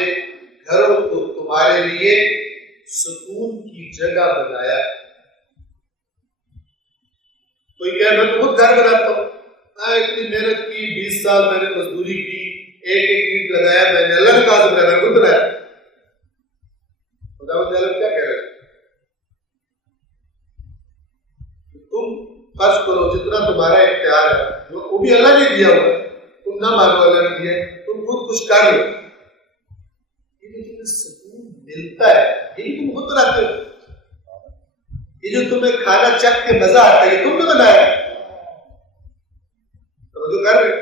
گھروں کو تمہارے لیے سکون کی جگہ بنایا۔ کوئی کہے میں تو خود گھر بناتا ہوں، اتنی محنت کی، 20 سال میں نے مزدوری کی، ایک ایک اینٹ لگایا میں نے، اللہ نے کہا تو میں نے خود بنایا۔ خدا تعالیٰ کیا کہہ رہے ہیں؟ تم خرچ کرو جتنا تمہارا اختیار ہے، جو وہ بھی اللہ نے دیا ہوا ہے، تم نہ مانو اللہ نے دیا ہے، تم خود کچھ کر لو۔ یہ جو تمہیں سکون ملتا ہے یہی تم خود بناتے ہو، یہ جو تمہیں کھانا چکھ کے مزہ آتا ہے یہ تم نے بنایا ہے، توجہ کر رہے،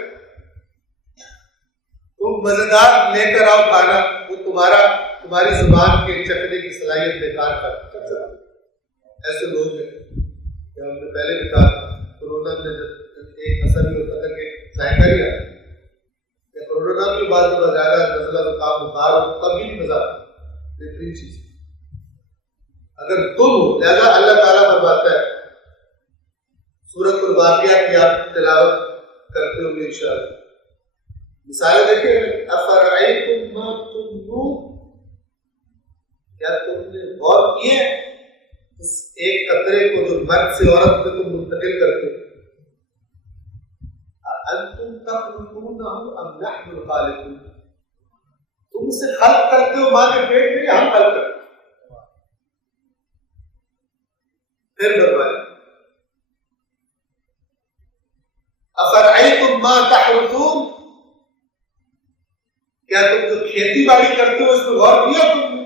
تم مزیدار لے کر آؤ کھانا، وہ تمہاری زبان کے چکھنے کی صلاحیت بیکار کر۔ ایسے لوگ ہیں، ہم نے پہلے بھی کہا کورونا میں ایک اثر بھی ہوتا تھا کہ ذائقہ ہی آتا، کورونا بھی بعد میں زیادہ نزلہ زکام بخار ہو تب بھی نہیں مزہ آتا، بہترین چیز اگر تم ہو۔ لہذا اللہ تعالیٰ فرماتا ہے سورۃ الواقعہ کی آپ تلاوت کرتے ہوں گے انشاءاللہ، مثالیں دیکھیں، افرأیتم ما تمنون، کیا تم نے غور کیے اس ایک قطرے کو جو مرد سے عورت میں تم منتقل کرتے ہو؟ انتم تخلقونہ ام نحن الخالقون؟ تم اسے خلق کرتے ہو ماں کے پیٹ میں یا ہم خلق کرتے ہیں؟ پھر فرمایا افرأیتم ما تحرثون، کیا تم جو کھیتی باڑی کرتے ہو اس میں غور کیا تم نے؟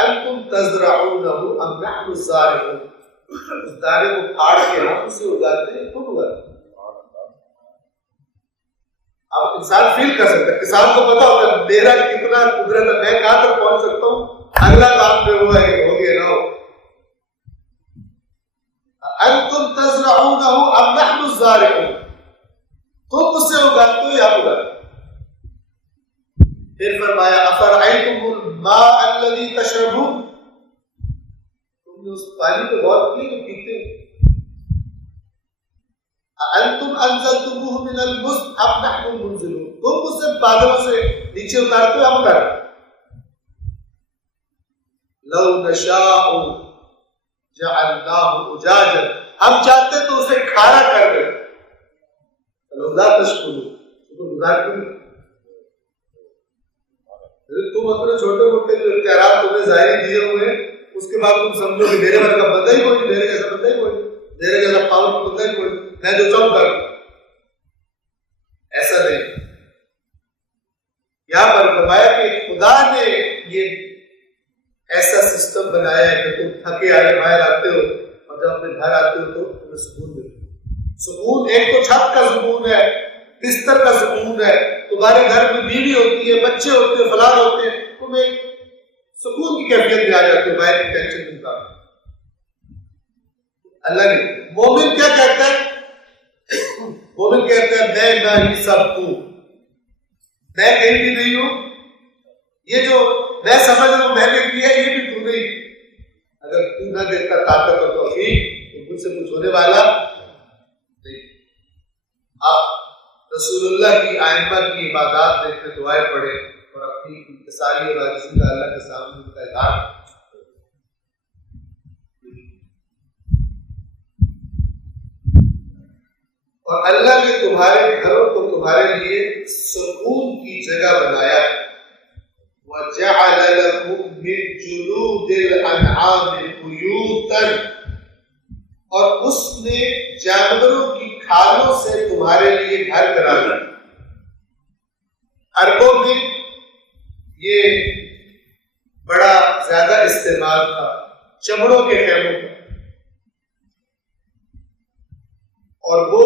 انتم تزرعونہ ام نحن الزارعون، اس دانے کو پھاڑ کے ہم اسے اگاتے ہیں تم اگاتے ہیں؟ اب انسان فیل کر سکتا ہے، کسان کو پتا ہوتا ہے میرا کتنا قدرت ہے، میں کہاں تک پہنچ سکتا ہوں، اگلا کام پہ ہوا ہے ہو گیا نہ ہو۔ انتم تزرعونہ ام نحن الزارعون، تم اسے اگاتے ہو یا ہم اگاتے ہیں؟ پھر فرمایا افرأیتم الماء الذی تشربون، تم نے اس پانی پہ غور کیا جو پیتے ہو؟ انتم انزلتموہ من المزن ام نحن المنزلون، تم اسے بادلوں سے نیچے اتارتے ہو ہم اتارتے ہیں؟ لو نشاء جعلناہ اجاجا، ہم چاہتے تو اسے کھارا کر دیں۔ لا تشکرون، شکر گزار کیوں نہیں؟ تم اپنے چھوٹے موٹے جو اختیارات تمہیں ظاہری دیے ہوئے اس کے بعد تم سمجھو کہ میرے بھر کا بندہ ہی کوئی نہیں، میرے جیسا بندہ ہی کوئی نہیں، میرے جیسا پاور بندہ ہی کوئی نہیں، میں جو چاہوں کر دوں۔ ایسا نہیں، یہاں پر فرمایا کہ خدا نے یہ ایسا سسٹم بنایا ہے کہ تم تھکے آئے باہر آتے ہو اور جب اپنے گھر آتے ہو تو تمہیں سکون ملتا ہے۔ سکون ایک تو چھت کا سکون ہے، بستر کا سکون ہے، تمہارے گھر میں بیوی ہوتی ہے، بچے ہوتے ہیں، فلاں ہوتے ہیں، تم ایک سکون کی کیفیت میں آ جاتے ہو، باہر کی ٹینشن نہیں ہوتا۔ اللہ نے مومن کیا کہتا ہے؟ مومن کہتا ہے میں نہ ہی سب ہوں، میں کہیں بھی نہیں ہوں، یہ جو میں سمجھ رہا ہوں میں نے کیا یہ بھی تو نہیں، اگر تو نہ دیتا طاقت اور توفیق تو مجھ سے کچھ ہونے والا نہیں۔ آپ رسول اللہ کی آئمہ کی عبادات دیکھنے دعائیں پڑھیں اور اپنی انکساری اور عاجزی کا اللہ کے سامنے ان کا اظہار۔ اور اللہ نے تمہارے گھروں کو تمہارے لیے سکون کی جگہ بنایا ہے۔ وَجَعَلَ لَكُم مِّن جُلُودِ الْأَنْعَامِ بُيُوتًا، اور اس نے جانوروں کی کھالوں سے تمہارے لیے گھر بنا دیا۔ عربوں میں یہ بڑا زیادہ استعمال تھا چمڑوں کے خیموں کا، اور وہ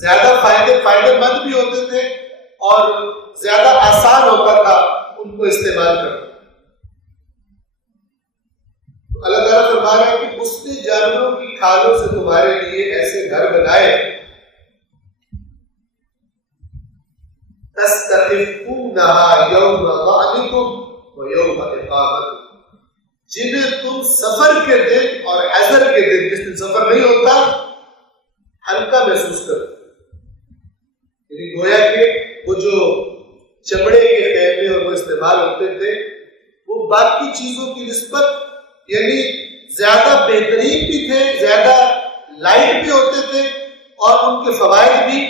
زیادہ فائدہ مند بھی ہوتے تھے اور زیادہ آسان ہوتا تھا ان کو استعمال کرنا۔ اللہ تعالیٰ فرما رہا ہے کہ اس نے جانوروں کی کھالوں سے تمہارے لیے ایسے گھر بنائے تستخفونہا یوم ظعنکم ویوم اقامتکم، جنہیں تم سفر کے دن اور حضر کے دن، جس دن سفر نہیں ہوتا، ہلکا محسوس کرو۔ یعنی گویا کہ وہ جو چمڑے کے خیمے اور وہ استعمال ہوتے تھے وہ باقی چیزوں کی نسبت یعنی زیادہ بہترین بھی تھے، زیادہ لائٹ بھی ہوتے تھے، اور ان کے فوائد بھی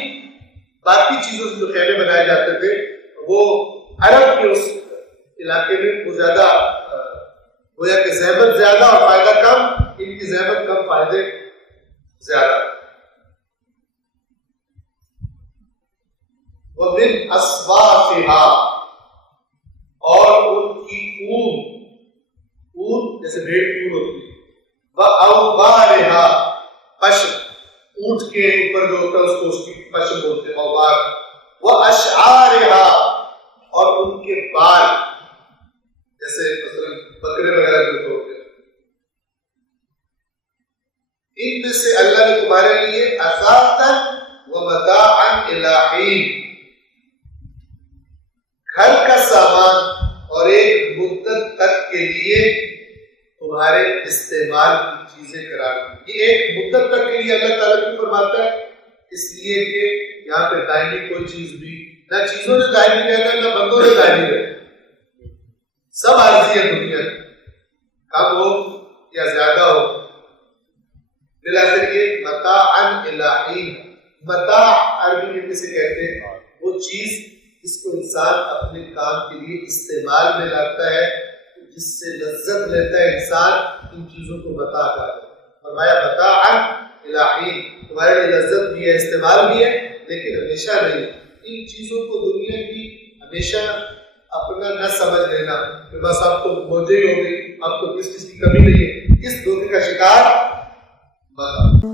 باقی چیزوں سے جو خیمے بنائے جاتے تھے وہ عرب کے اس علاقے میں وہ زیادہ گویا کہ زحمت زیادہ اور فائدہ کم، ان کی زحمت کم فائدے زیادہ۔ وَمِنْ أَصْوَافِهَا، اور ان کی اون جیسے بھیڑ کی اون ہوتی ہے، وَأَوْبَارِهَا، پشم، اونٹ کے اوپر جو ہوتا ہے اس کو اس کی پشم بولتے ہیں، اوبار، وَأَشْعَارِهَا، اور ان کے بال، جیسے مثلا بکرے وغیرہ جو ہوتے ہیں، ان میں سے اللہ نے تمہارے لیے اثاثاً ومتاعاً إِلَىٰ حِینٍ، گھر کا سامان اور ایک مدت تک کے لیے تمہارے استعمال کی چیزیں قرار دی۔ یہ ایک مدت تک کے لیے اللہ تعالیٰ کیوں فرماتا ہے؟ اس لیے کہ یہاں پہ دائمی کوئی چیز بھی، نہ چیزوں نے دائمی رہنا نہ بندوں نے دائمی رہنا، سب عارضی ہے دنیا میں، کم ہو یا زیادہ ہو، بلاخر یہ متاعا الی حین. متاع عربی میں کسے کہتے ہیں؟ وہ چیز جس کو انسان اپنے کام کے لیے استعمال میں لاتا ہے، جس سے لذت لیتا ہے انسان، ان چیزوں کو متاع کہتے ہیں. فرمایا متاعا الی حین، تمہارے لیے لذت بھی ہے، استعمال بھی ہے، لیکن ہمیشہ نہیں. ان چیزوں کو دنیا کی ہمیشہ اپنا نہ سمجھ لینا کہ بس اب تو موجے ہی ہو گئی، اب تو کس چیز کی کمی نہیں ہے، اس دھوکے کا شکار مت.